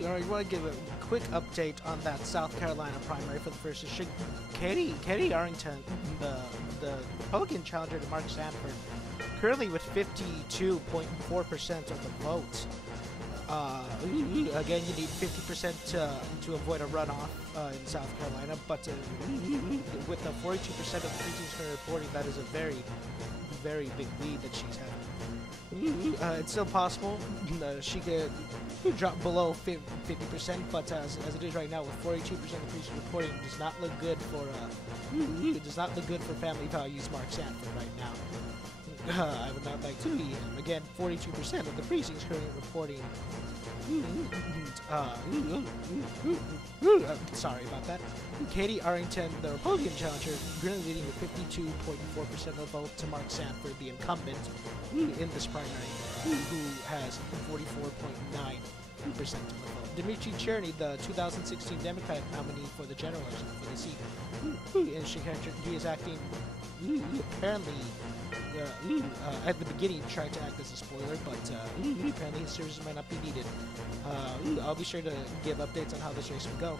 I want to give a quick update on that South Carolina primary for the first issue. Katie Arrington, the Republican challenger to Mark Sanford, currently with 52.4% of the vote. Again, you need 50% to avoid a runoff in South Carolina, but with the 42% of the precincts her reporting, that is a very, very big lead that she's having. It's still possible she could drop below 50%, but as it is right now, with 42% of the precincts reporting, it does not look good for family values Mark Sanford right now. I would not like to be him. Again, 42% of the precincts currently reporting. Sorry about that. Katie Arrington, the Republican challenger, currently leading with 52.4% of the vote to Mark Sanford, the incumbent in this primary, who has 44.9% of the vote. Dimitri Cherny, the 2016 Democratic nominee for the general election for the seat, he is acting apparently. At the beginning, tried to act as a spoiler, but apparently his services might not be needed. I'll be sure to give updates on how this race will go.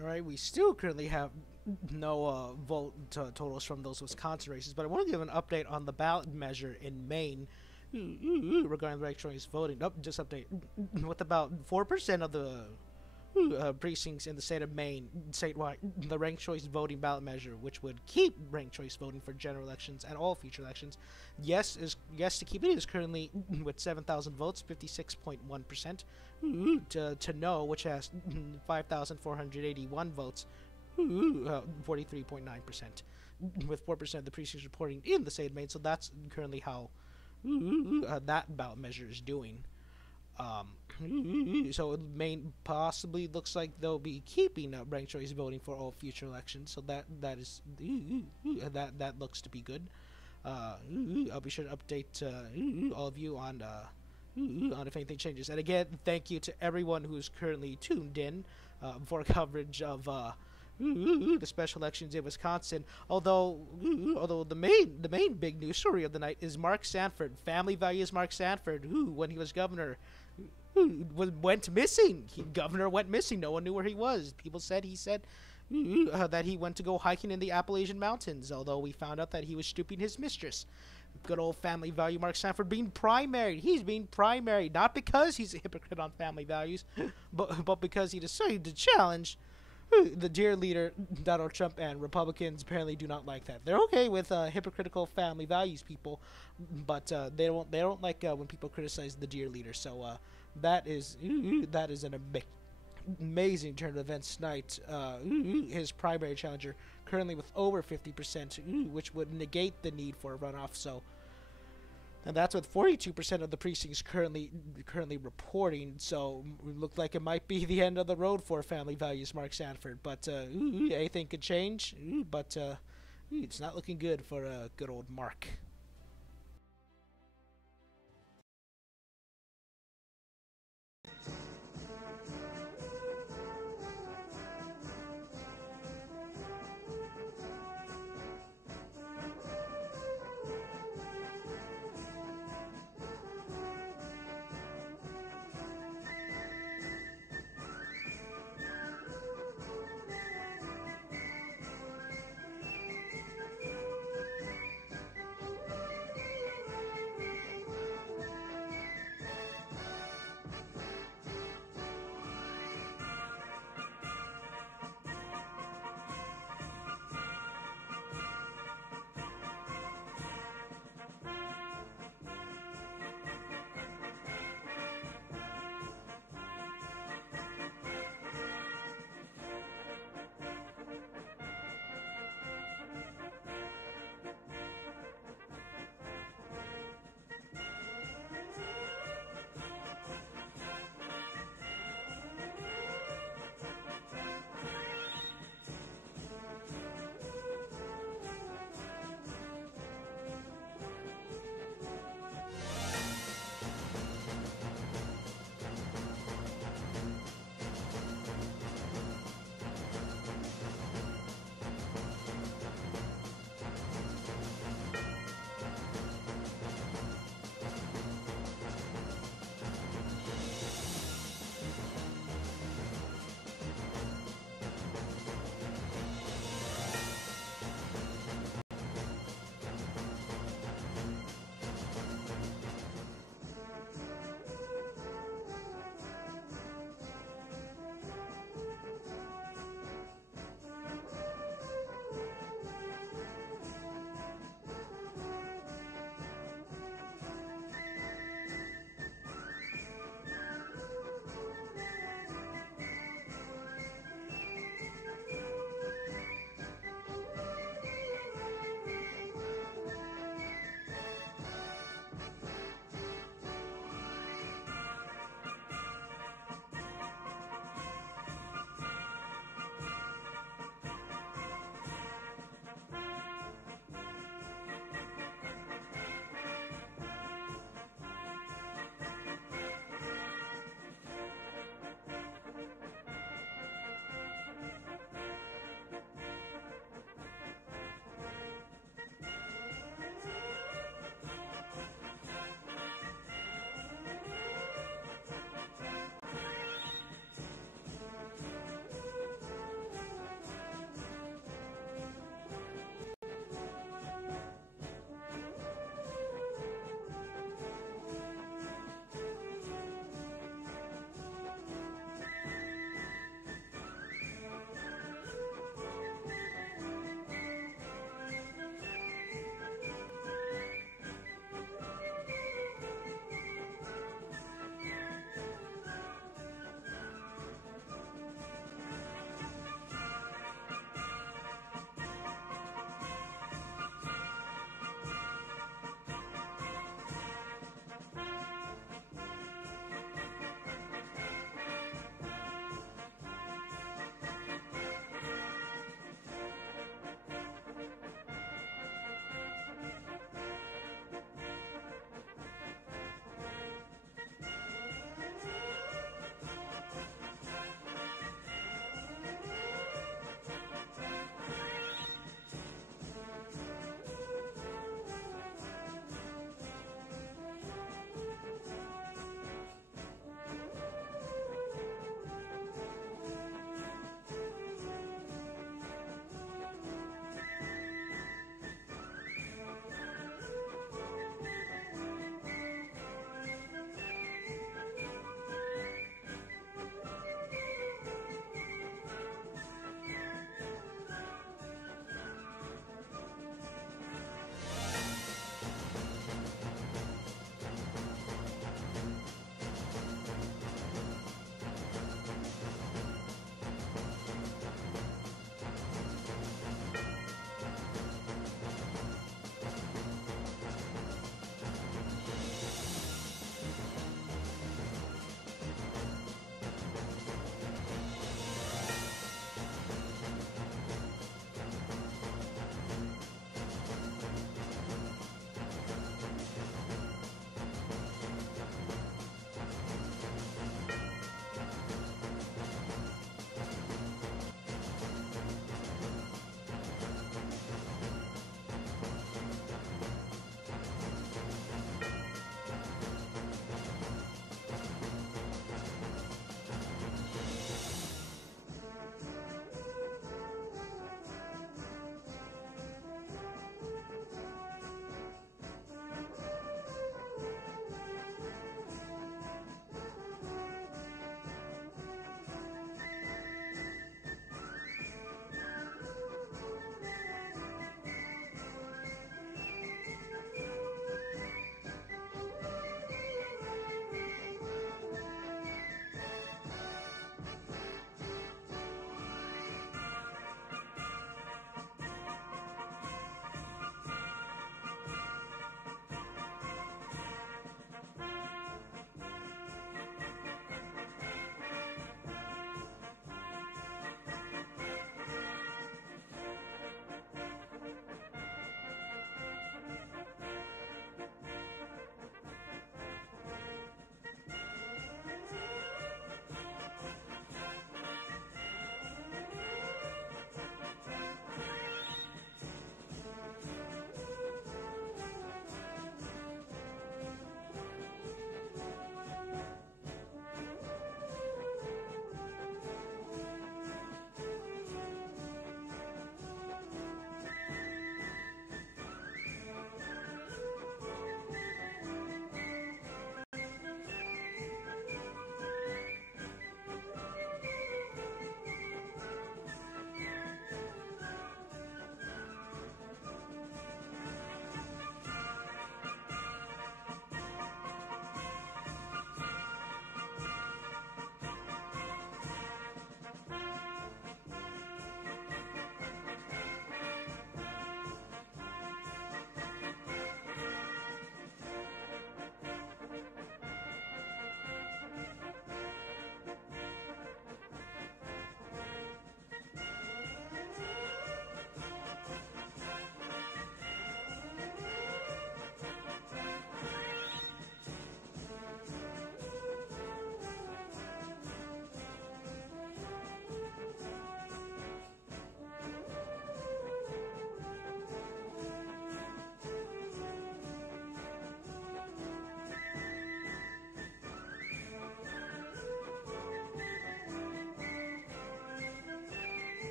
All right, we still currently have no vote totals from those Wisconsin races, but I want to give an update on the ballot measure in Maine regarding the ranked choice voting. Oh, just update. With about 4% of the precincts in the state of Maine, statewide, the ranked choice voting ballot measure, which would keep ranked choice voting for general elections and all future elections. Yes to keep it is currently with 7,000 votes, 56.1%. To no, which has 5,481 votes, 43.9%, with 4% of the precincts reporting in the state of Maine. So that's currently how that ballot measure is doing. So Maine possibly looks like they'll be keeping ranked choice voting for all future elections. So that is that looks to be good. I'll be sure to update all of you on if anything changes. And again, thank you to everyone who's currently tuned in for coverage of the special elections in Wisconsin. Although the main big news story of the night is Mark Sanford, Family Values Mark Sanford, who when he was governor went missing. Governor went missing. No one knew where he was. People said he said that he went to go hiking in the Appalachian Mountains, although we found out that he was stooping his mistress. Good old Family Value Mark Sanford being primaried. He's being primaried not because he's a hypocrite on family values, but because he decided to challenge the dear leader Donald Trump, and Republicans apparently do not like that. They're okay with hypocritical family values people, but they don't like when people criticize the dear leader. So that is an amazing turn of events tonight. His primary challenger currently with over 50%, which would negate the need for a runoff. So. And that's with 42% of the precincts currently reporting. So it looked like it might be the end of the road for Family Values Mark Sanford. But anything could change. But it's not looking good for good old Mark.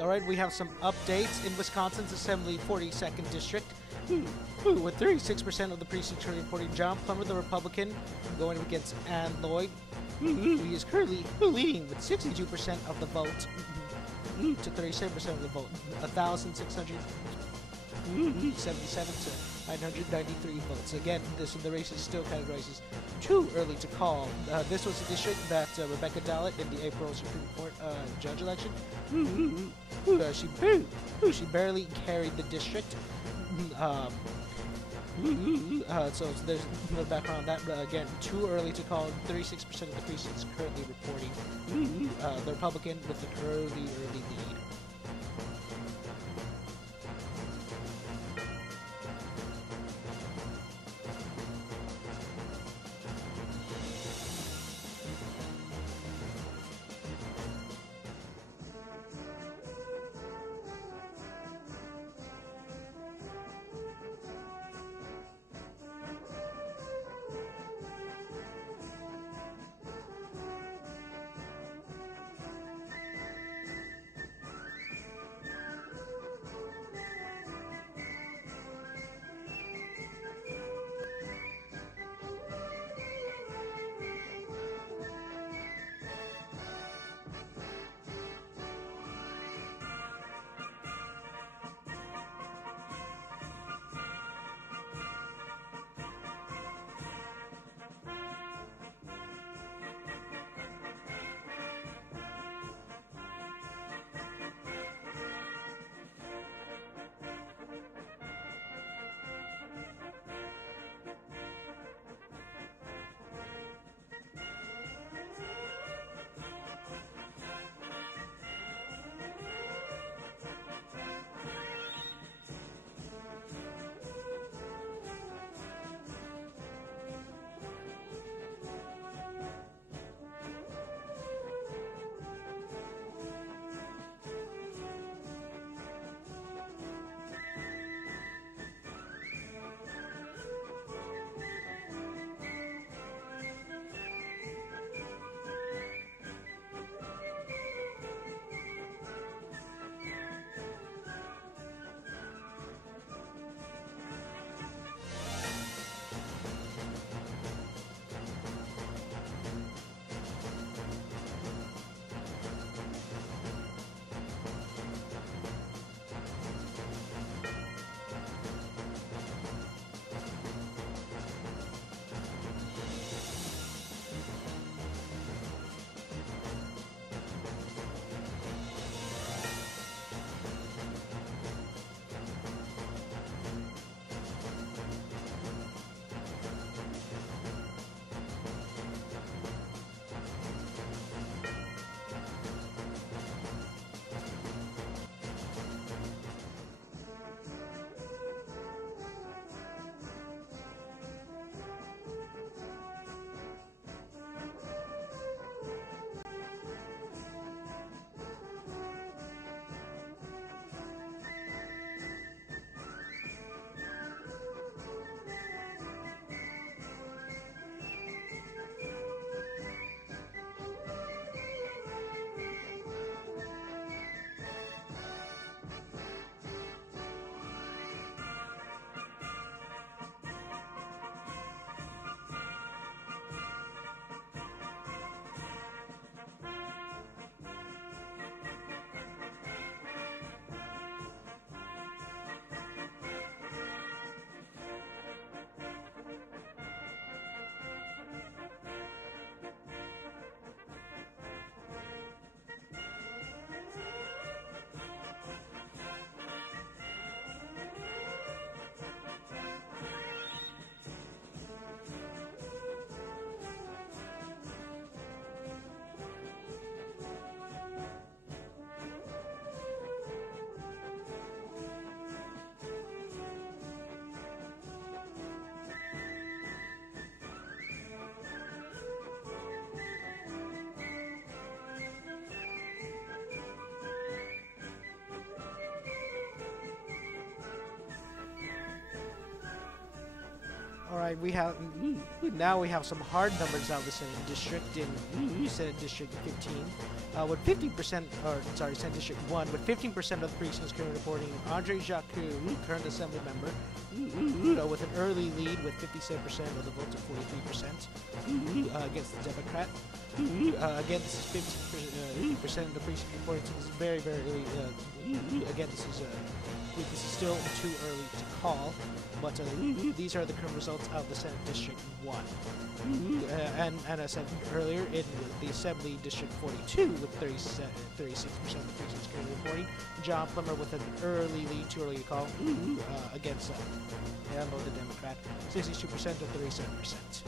All right, we have some updates in Wisconsin's Assembly 42nd District. With 36% of the precincts reporting John Plummer, the Republican, going against Ann Lloyd. He is currently leading with 62% of the vote to 37% of the vote. 1,677 to 993 votes. Again, the race is still categorized as too early to call. This was a district that Rebecca Dallett in the April Supreme Court judge election. She barely carried the district. So there's no background on that, but again, too early to call. 36% of the precincts currently reporting the Republican with an early lead. All right, now we have some hard numbers out of the Senate District in Senate District 15, with 50%, or sorry, Senate District 1, with 15% of the precincts currently reporting Andre Jacques, current Assembly member, with an early lead with 57% of the votes of 43% against the Democrat. Again, this is 50% of the precinct reporting, so this is very, very early. Again, this is still too early to call. But these are the current results out of the Senate District 1. And I said earlier, in the Assembly District 42, with 36% of the precincts currently reporting, John Plummer with an early lead, too early to call, against the Democrat, 62% to 37%.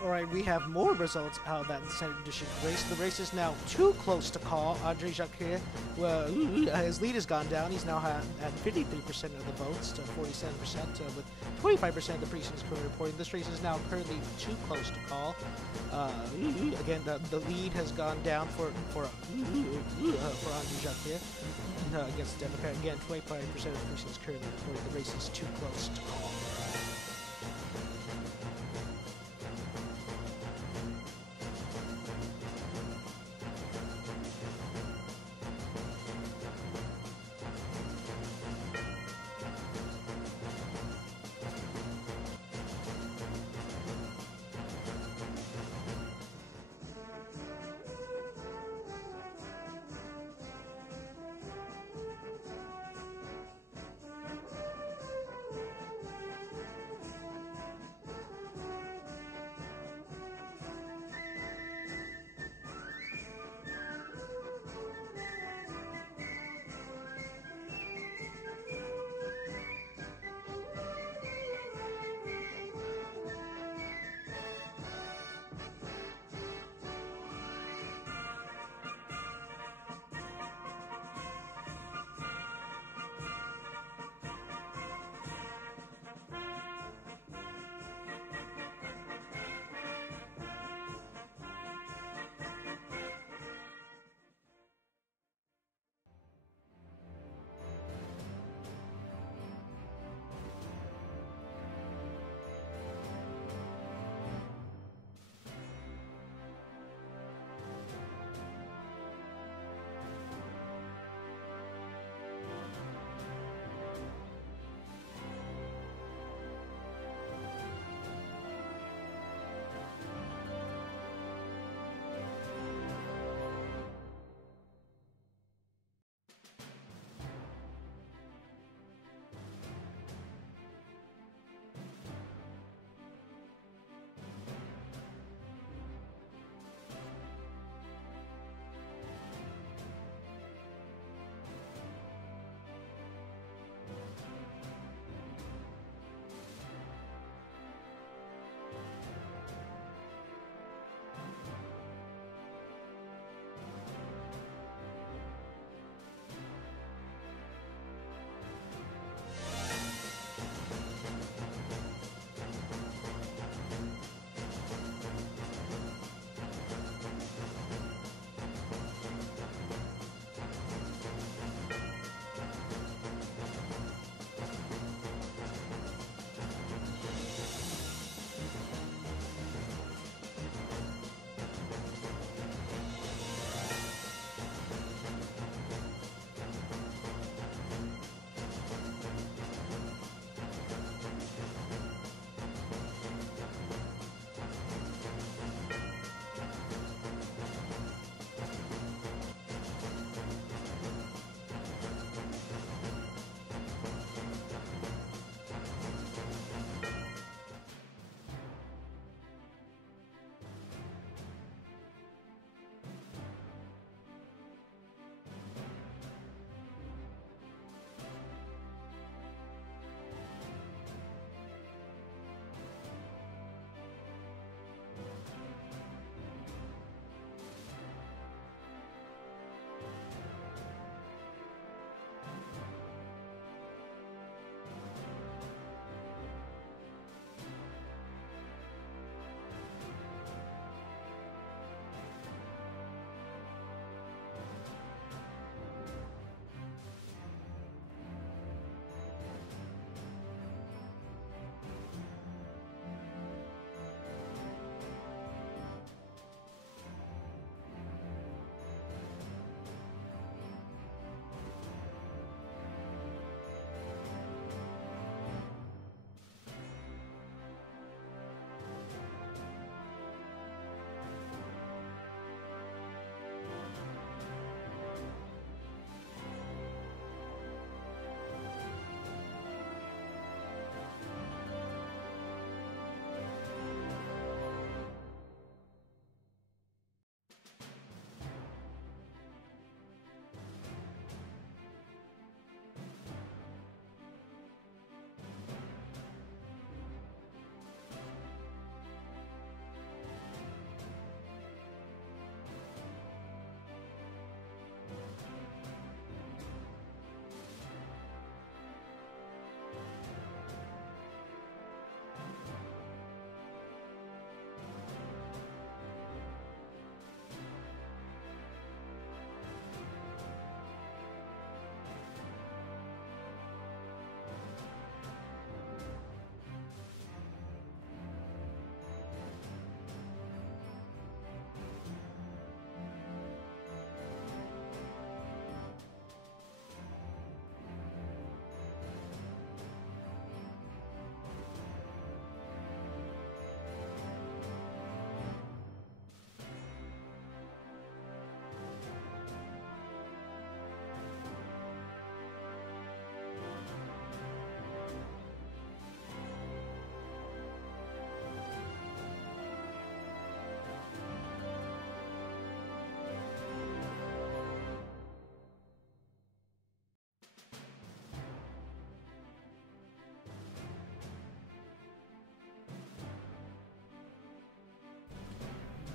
Alright, we have more results out of that Senate District race. The race is now too close to call. Andre Jacques, his lead has gone down. He's now at 53% of the votes to 47%, with 25% of the precincts currently reporting. This race is now currently too close to call. Again, the lead has gone down for Andre Jacques against the Democrat. Again, 25% of the precincts currently reporting. The race is too close to call.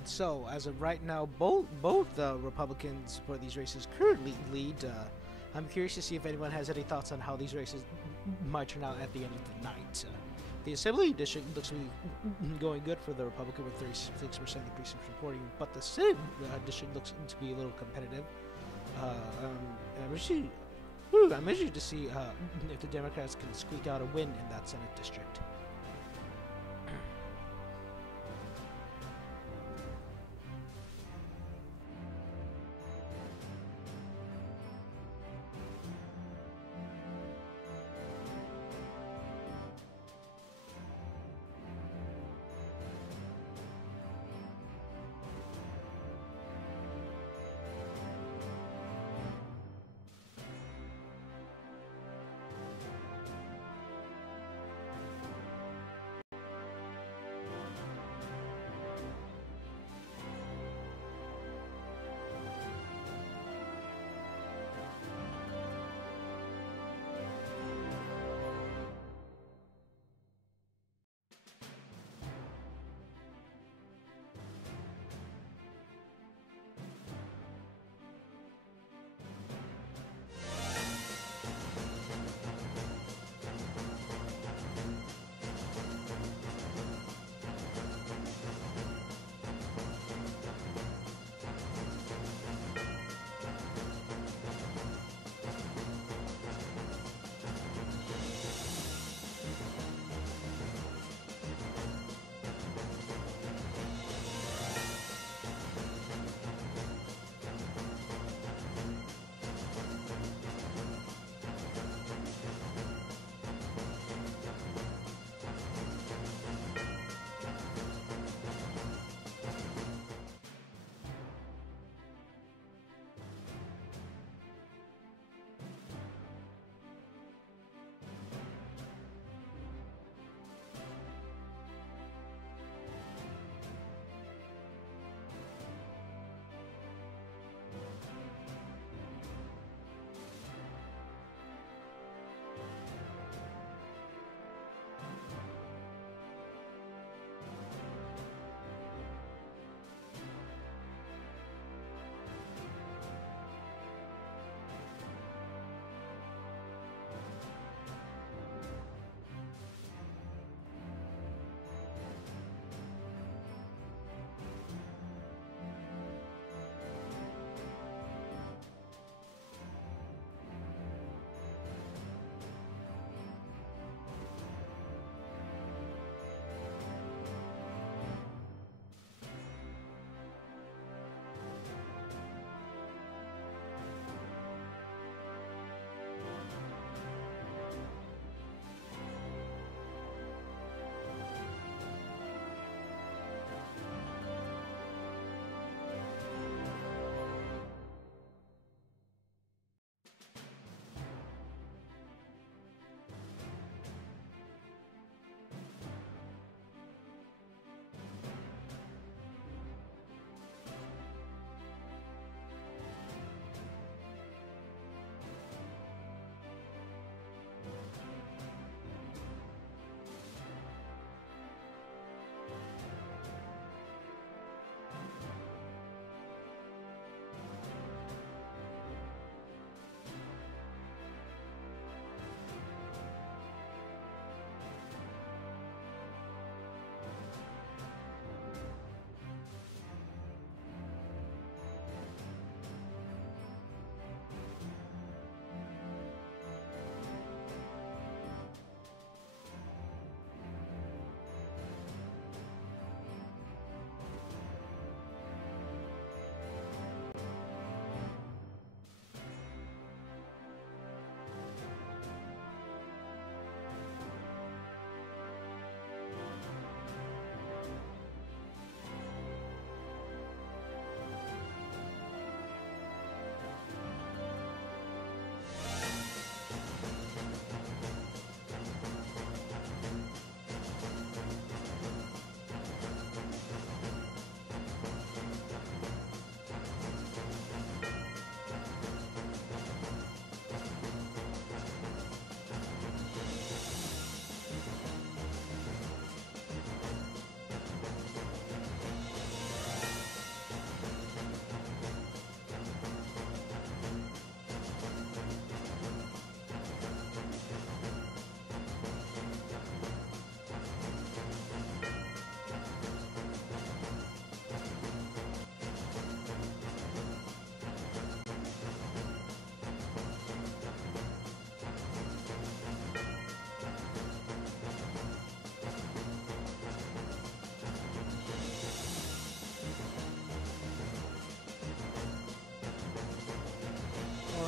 So as of right now, both Republicans for these races currently lead. I'm curious to see if anyone has any thoughts on how these races might turn out at the end of the night. The Assembly district looks to be going good for the Republican with 36% of the precincts reporting, but the Senate district looks to be a little competitive. I'm interested to see if the Democrats can squeak out a win in that Senate district.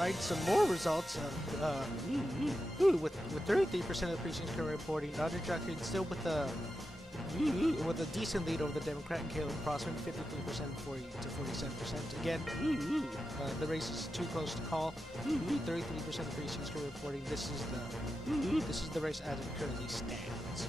verified some more results with 33% of the precincts currently reporting. Andrei Jacquet still with a decent lead over the Democrat Caleb Crossman, 53% 40 to 47%. Again, the race is too close to call. 33% of the precincts currently reporting. This is the race as it currently stands.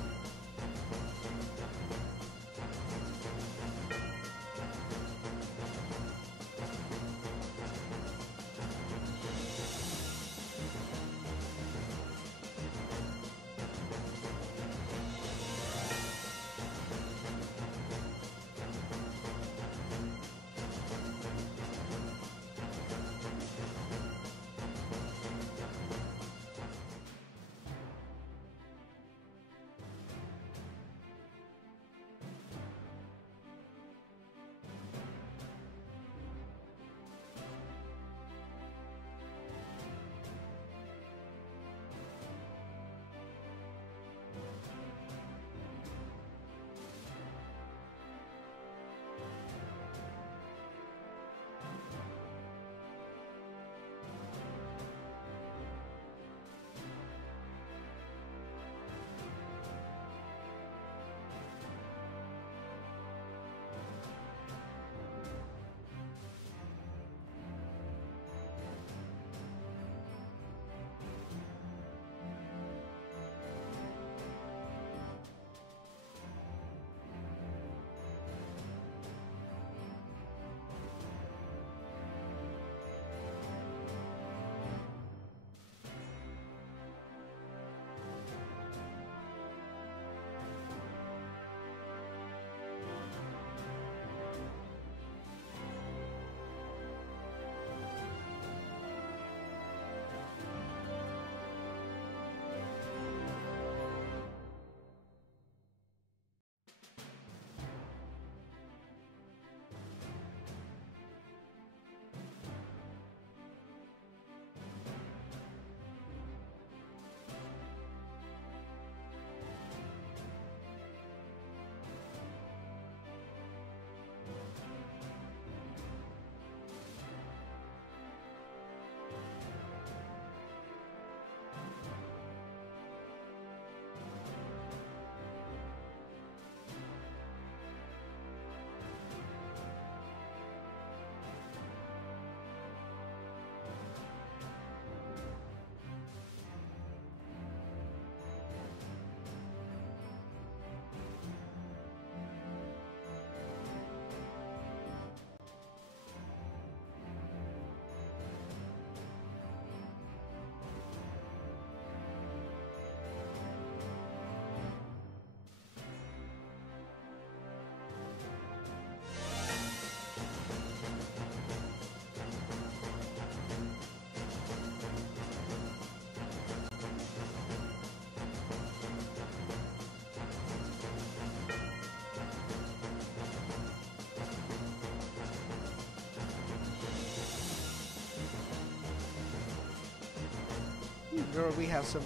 We have some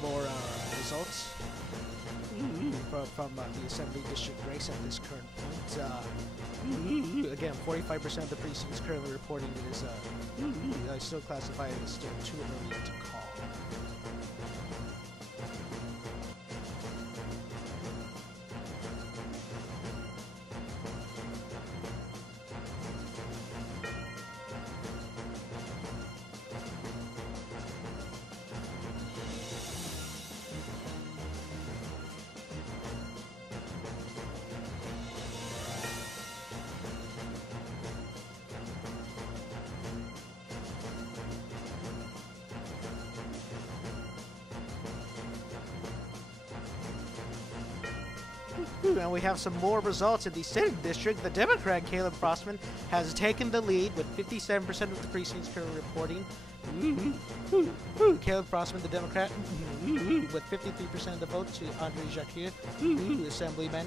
more results from the Assembly District race at this current point. Again, 45% of the precincts currently reporting it is still classified as still too early to call. And we have some more results in the Senate District. The Democrat, Caleb Crossman, has taken the lead with 57% of the precincts currently reporting. Caleb Crossman, the Democrat, with 53% of the vote to Andrei Jacquet, Assemblyman,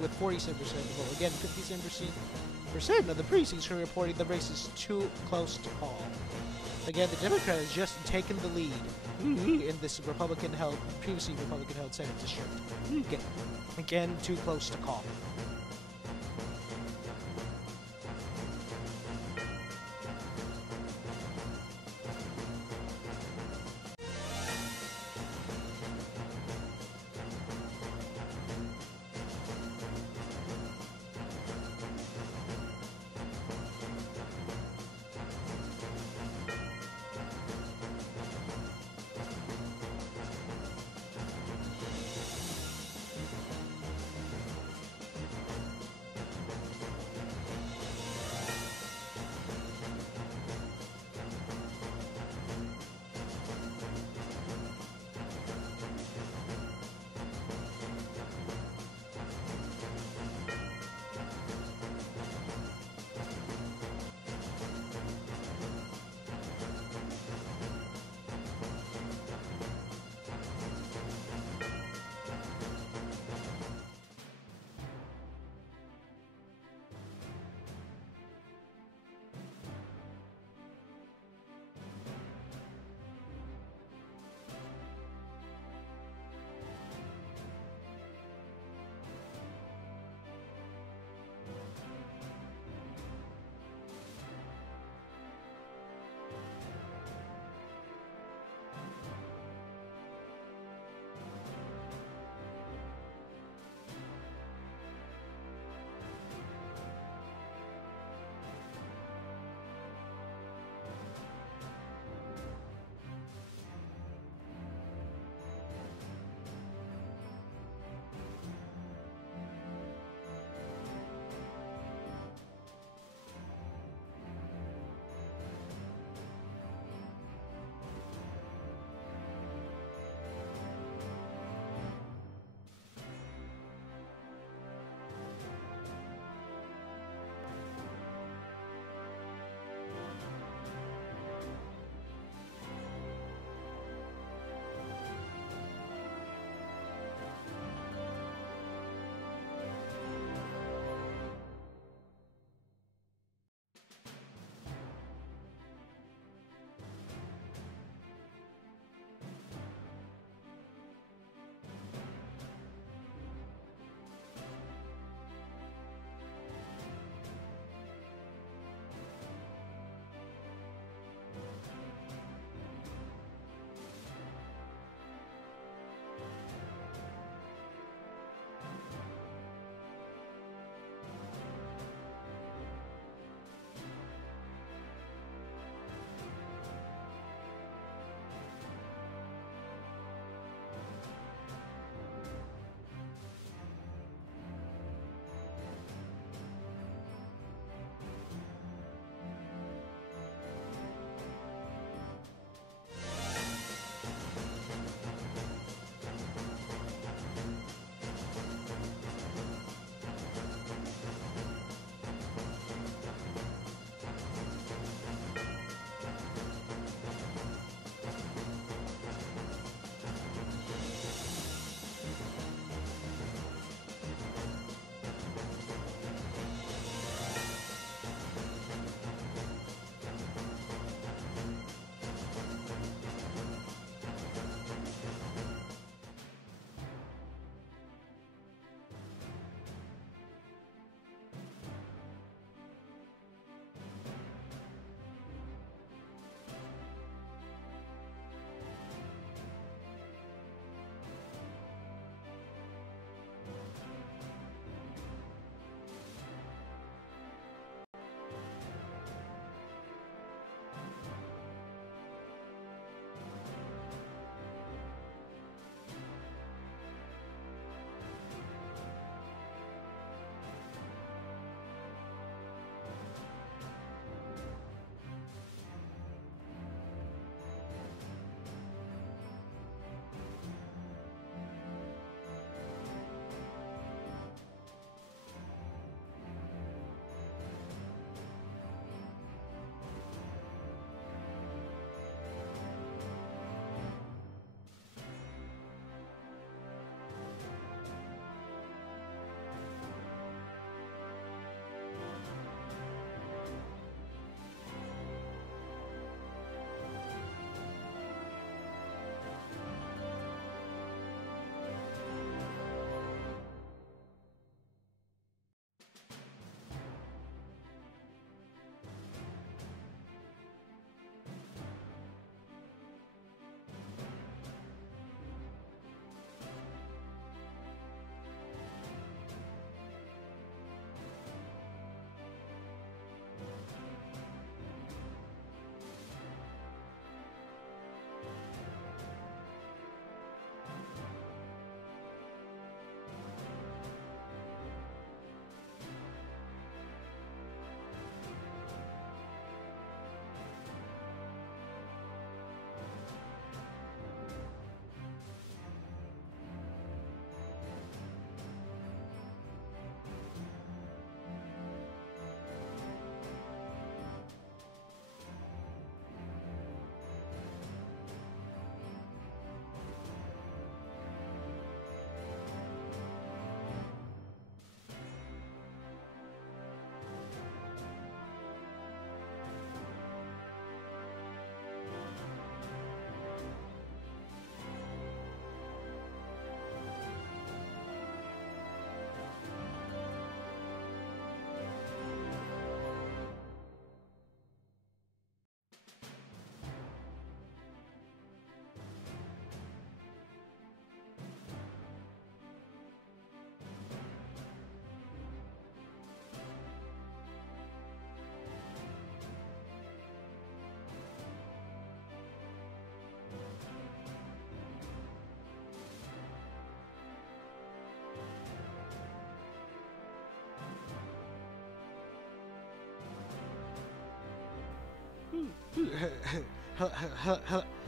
with 47% of the vote. Again, 57% of the precincts currently reporting the race is too close to call. Again, the Democrat has just taken the lead in this previously Republican-held Senate District. Again, too close to call.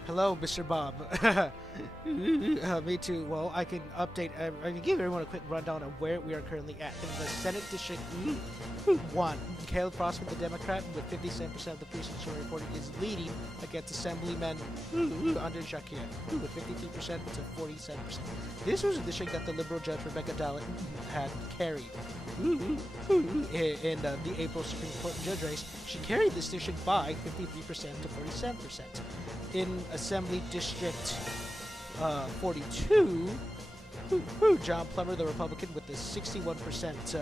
Hello, Mr. Bob. Me too. Well, I can update. I can give everyone a quick rundown of where we are currently at. In the Senate District 1, Caleb Frost, the Democrat, with 57% of the precincts reporting, is leading against Assemblyman Andre Jacquier, with 53% to 47%. This was a district that the Liberal judge Rebecca Dallin had carried in the April Supreme Court judge race. She carried this district by 53% to 47%. In Assembly District 42, John Plummer, the Republican, with the 61%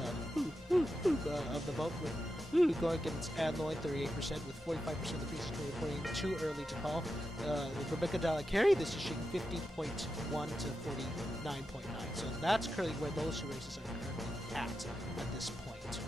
of the vote, with going against Ann Lloyd, 38%, with 45% of the precincts reporting too early to call. Rebecca Dalla carried this district 50.1 to 49.9. So that's currently where those two races are currently at this point.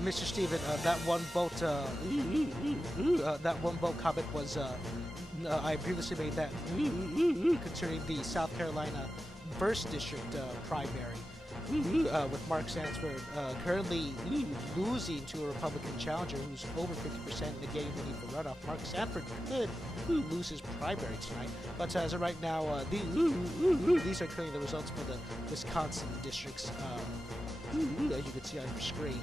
Mr. Steven, that one vote comment was, I previously made that concerning the South Carolina first district primary. With Mark Sanford currently losing to a Republican challenger who's over 50% negating the need for runoff. Mark Sanford could lose his primary tonight, but as of right now, these are currently the results for the Wisconsin districts, as you can see on your screen.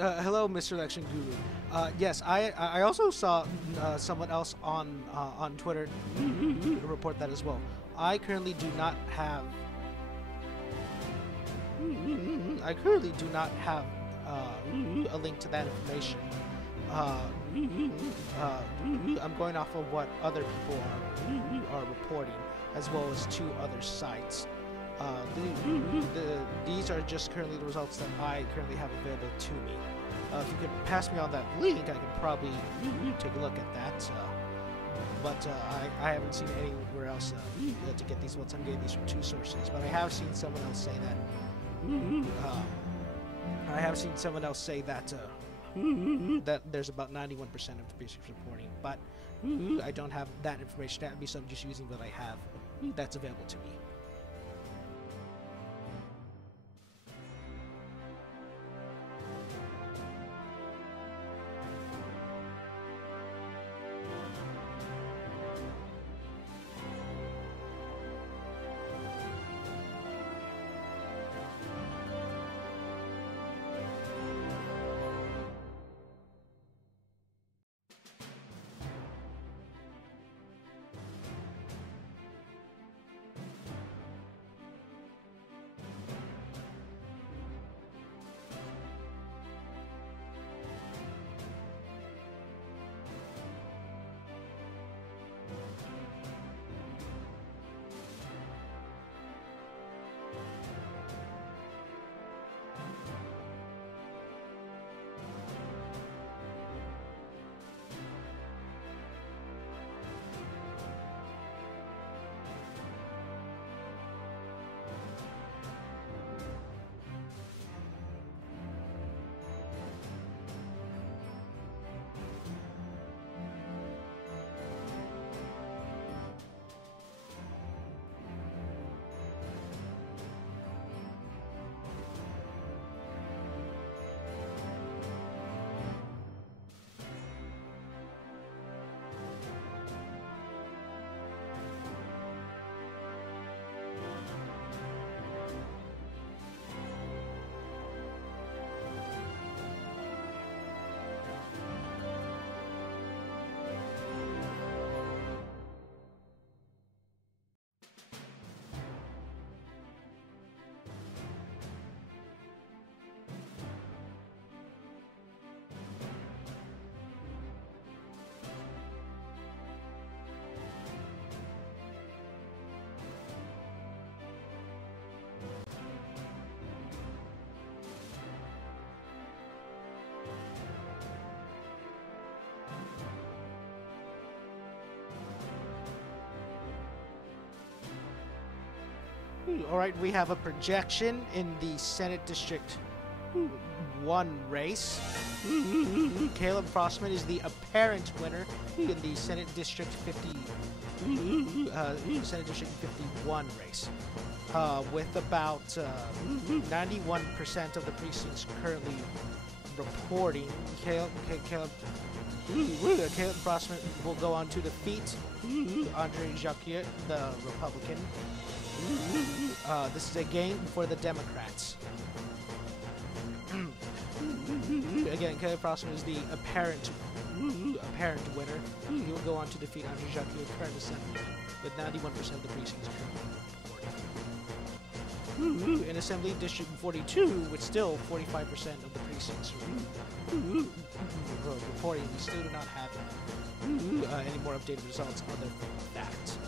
Hello, Mr. Election Guru. Yes, I also saw someone else on Twitter report that as well. I currently do not have. I currently do not have a link to that information. I'm going off of what other people are reporting, as well as 2 other sites. These are just currently the results that I currently have available to me. If you could pass me on that link, I could probably take a look at that. But I haven't seen anywhere else to get these results. I'm getting these from 2 sources, but I have seen someone else say that. That there's about 91% of the basic reporting, but I don't have that information. That would be something just using what I have that's available to me. All right, we have a projection in the Senate District 1 race. Caleb Frostman is the apparent winner in the Senate District 51 race, with about 91% of the precincts currently reporting. Caleb Frostman will go on to defeat Andre Jacquier, the Republican. This is a game for the Democrats. Again, Caleb Frostman is the apparent winner. He will go on to defeat Andre Jacquier, current assembly, with 91% of the precincts currently. In Assembly District 42, with still 45% of the precincts reporting, we still do not have any more updated results other than that.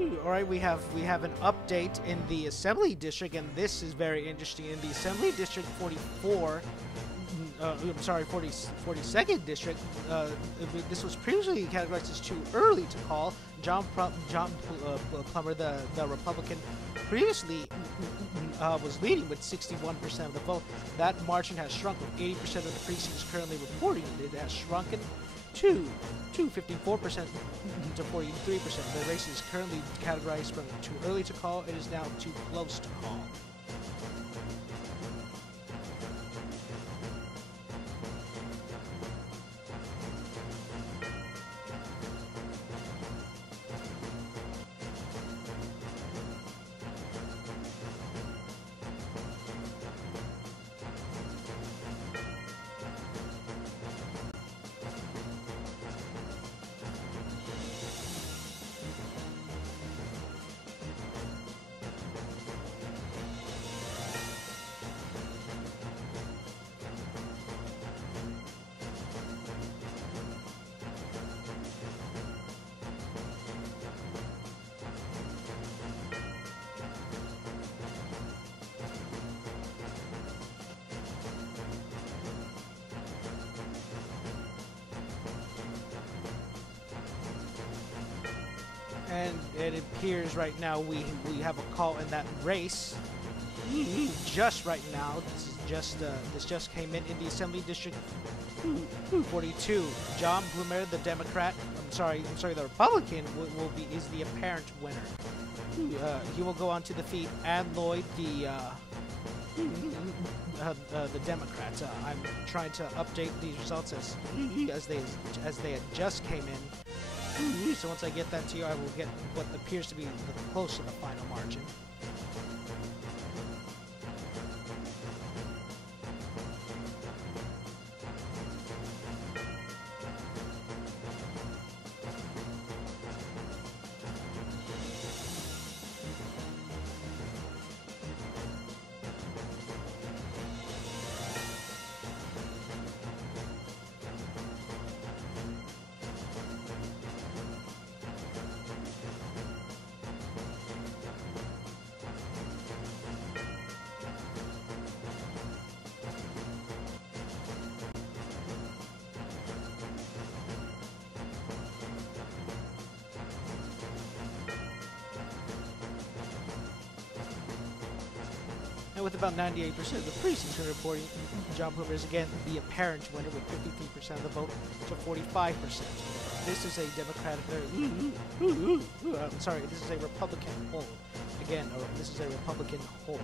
All right, we have an update in the Assembly District, and this is very interesting. In the Assembly District 44, I'm sorry, 42nd District, this was previously categorized as too early to call. John Plummer, the Republican, previously was leading with 61% of the vote. That margin has shrunk, with 80% of the precincts currently reporting. It has shrunken to 54% to 43%. The race is currently categorized from too early to call. It is now too close to call. And it appears right now we have a call in that race. Just right now, this just came in the Assembly District 42. John Blumer, the Democrat, the Republican, is the apparent winner. He will go on to defeat Ann Lloyd, the Democrat. I'm trying to update these results as they had just came in. So once I get that to you, I will get what appears to be close to the final margin. And with about 98% of the precincts reporting, John Blumer is again the apparent winner with 53% of the vote to 45%. This is a Democratic, this is a Republican hold. Again, this is a Republican hold.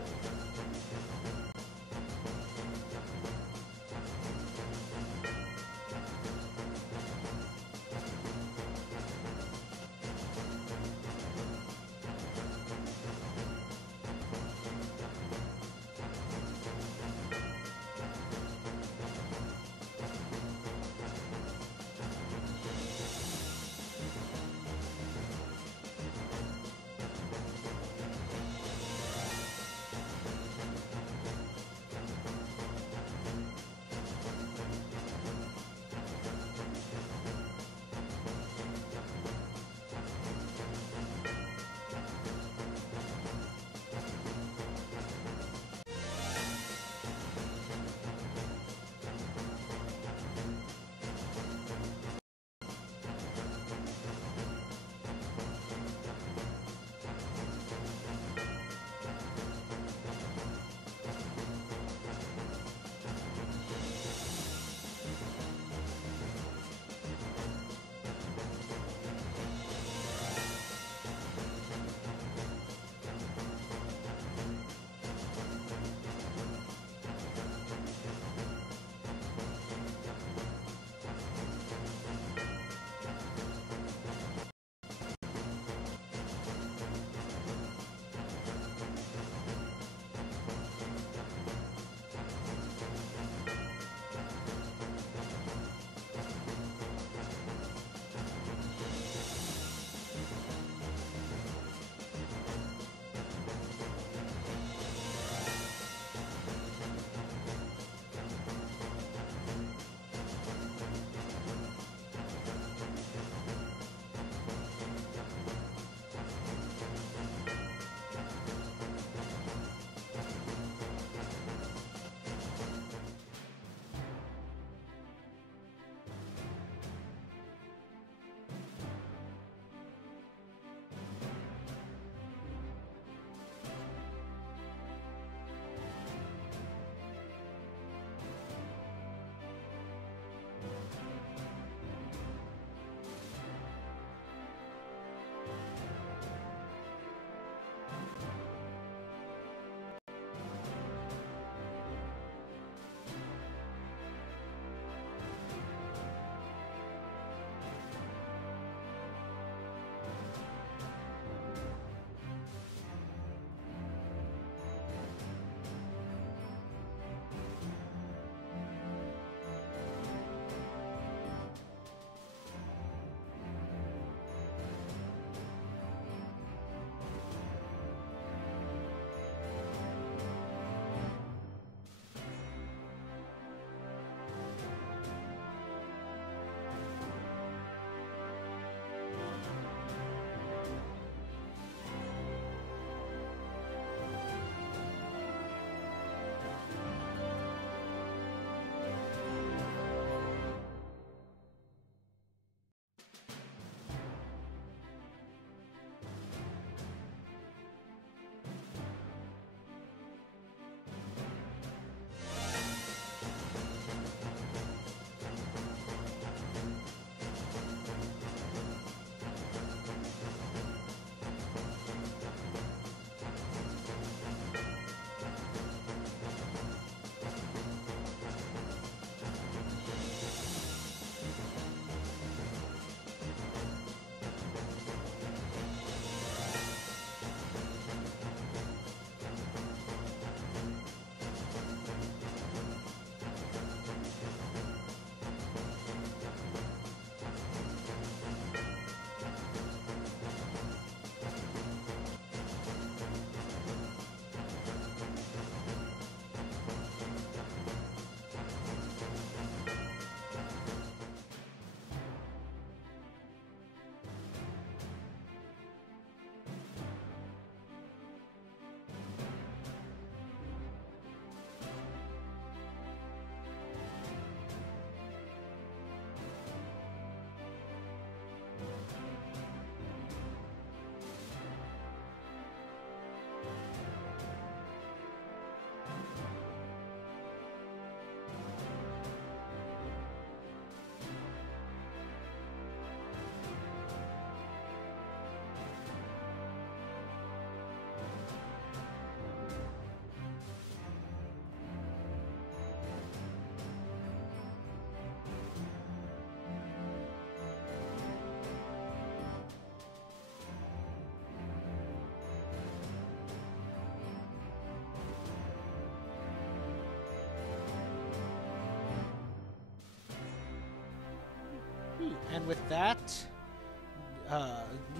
And with that,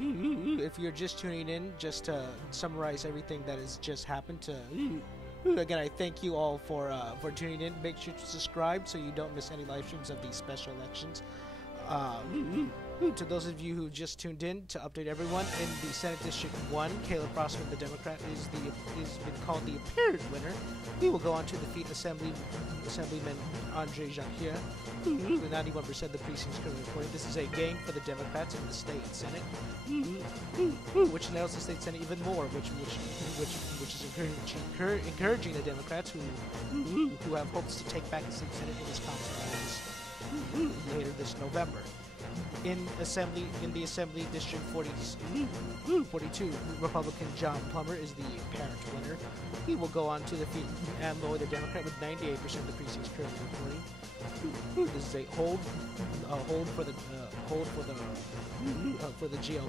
if you're just tuning in, just to summarize everything that has just happened, again, I thank you all for tuning in. Make sure to subscribe so you don't miss any live streams of these special elections. To those of you who just tuned in, to update everyone, in the Senate District 1, Caleb Frostman, the Democrat, is been called the apparent winner. He will go on to defeat Assemblyman Andre Jacquier, with 91% of the precincts currently reported. This is a gain for the Democrats in the state Senate, which nails the state Senate even more, which is encouraging the Democrats who have hopes to take back the state Senate in Wisconsin later this November. In the Assembly District 42, Republican John Plummer is the apparent winner. He will go on to defeat Ann Loy, the Democrat, with 98% of the precincts currently reporting. This is a hold for the GOP.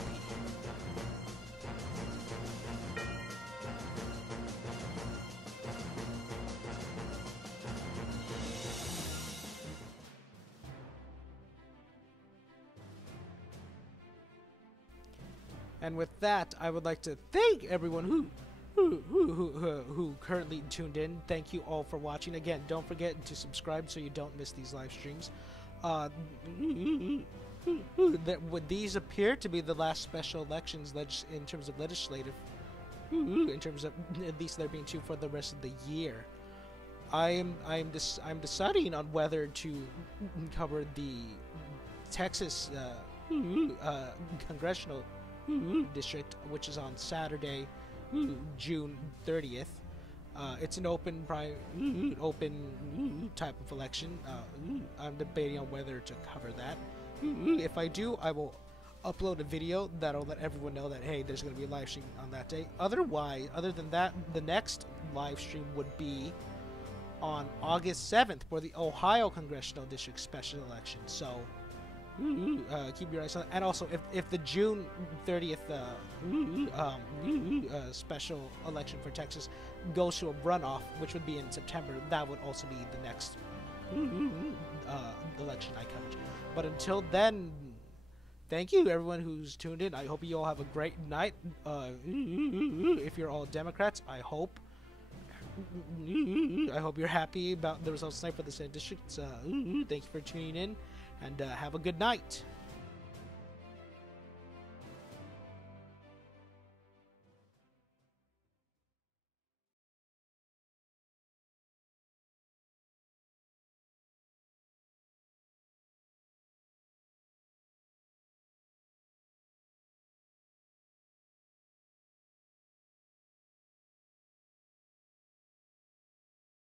And with that, I would like to thank everyone who currently tuned in. Thank you all for watching. Again, don't forget to subscribe so you don't miss these live streams. Would these appear to be the last special elections in terms of legislative, in terms of at least there being 2 for the rest of the year. I'm deciding on whether to cover the Texas congressional district, which is on Saturday, June 30th. It's an open type of election. I'm debating on whether to cover that. If I do, I will upload a video that'll let everyone know that, hey, there's going to be a live stream on that day. Other than that, the next live stream would be on August 7th for the Ohio Congressional District special election. So keep your eyes on that. And also, if the June 30th special election for Texas goes to a runoff, which would be in September, that would also be the next election I covered. But until then, thank you everyone who's tuned in. I hope you all have a great night. If you're all Democrats, I hope you're happy about the results tonight for the Senate districts. Thank you for tuning in, and have a good night.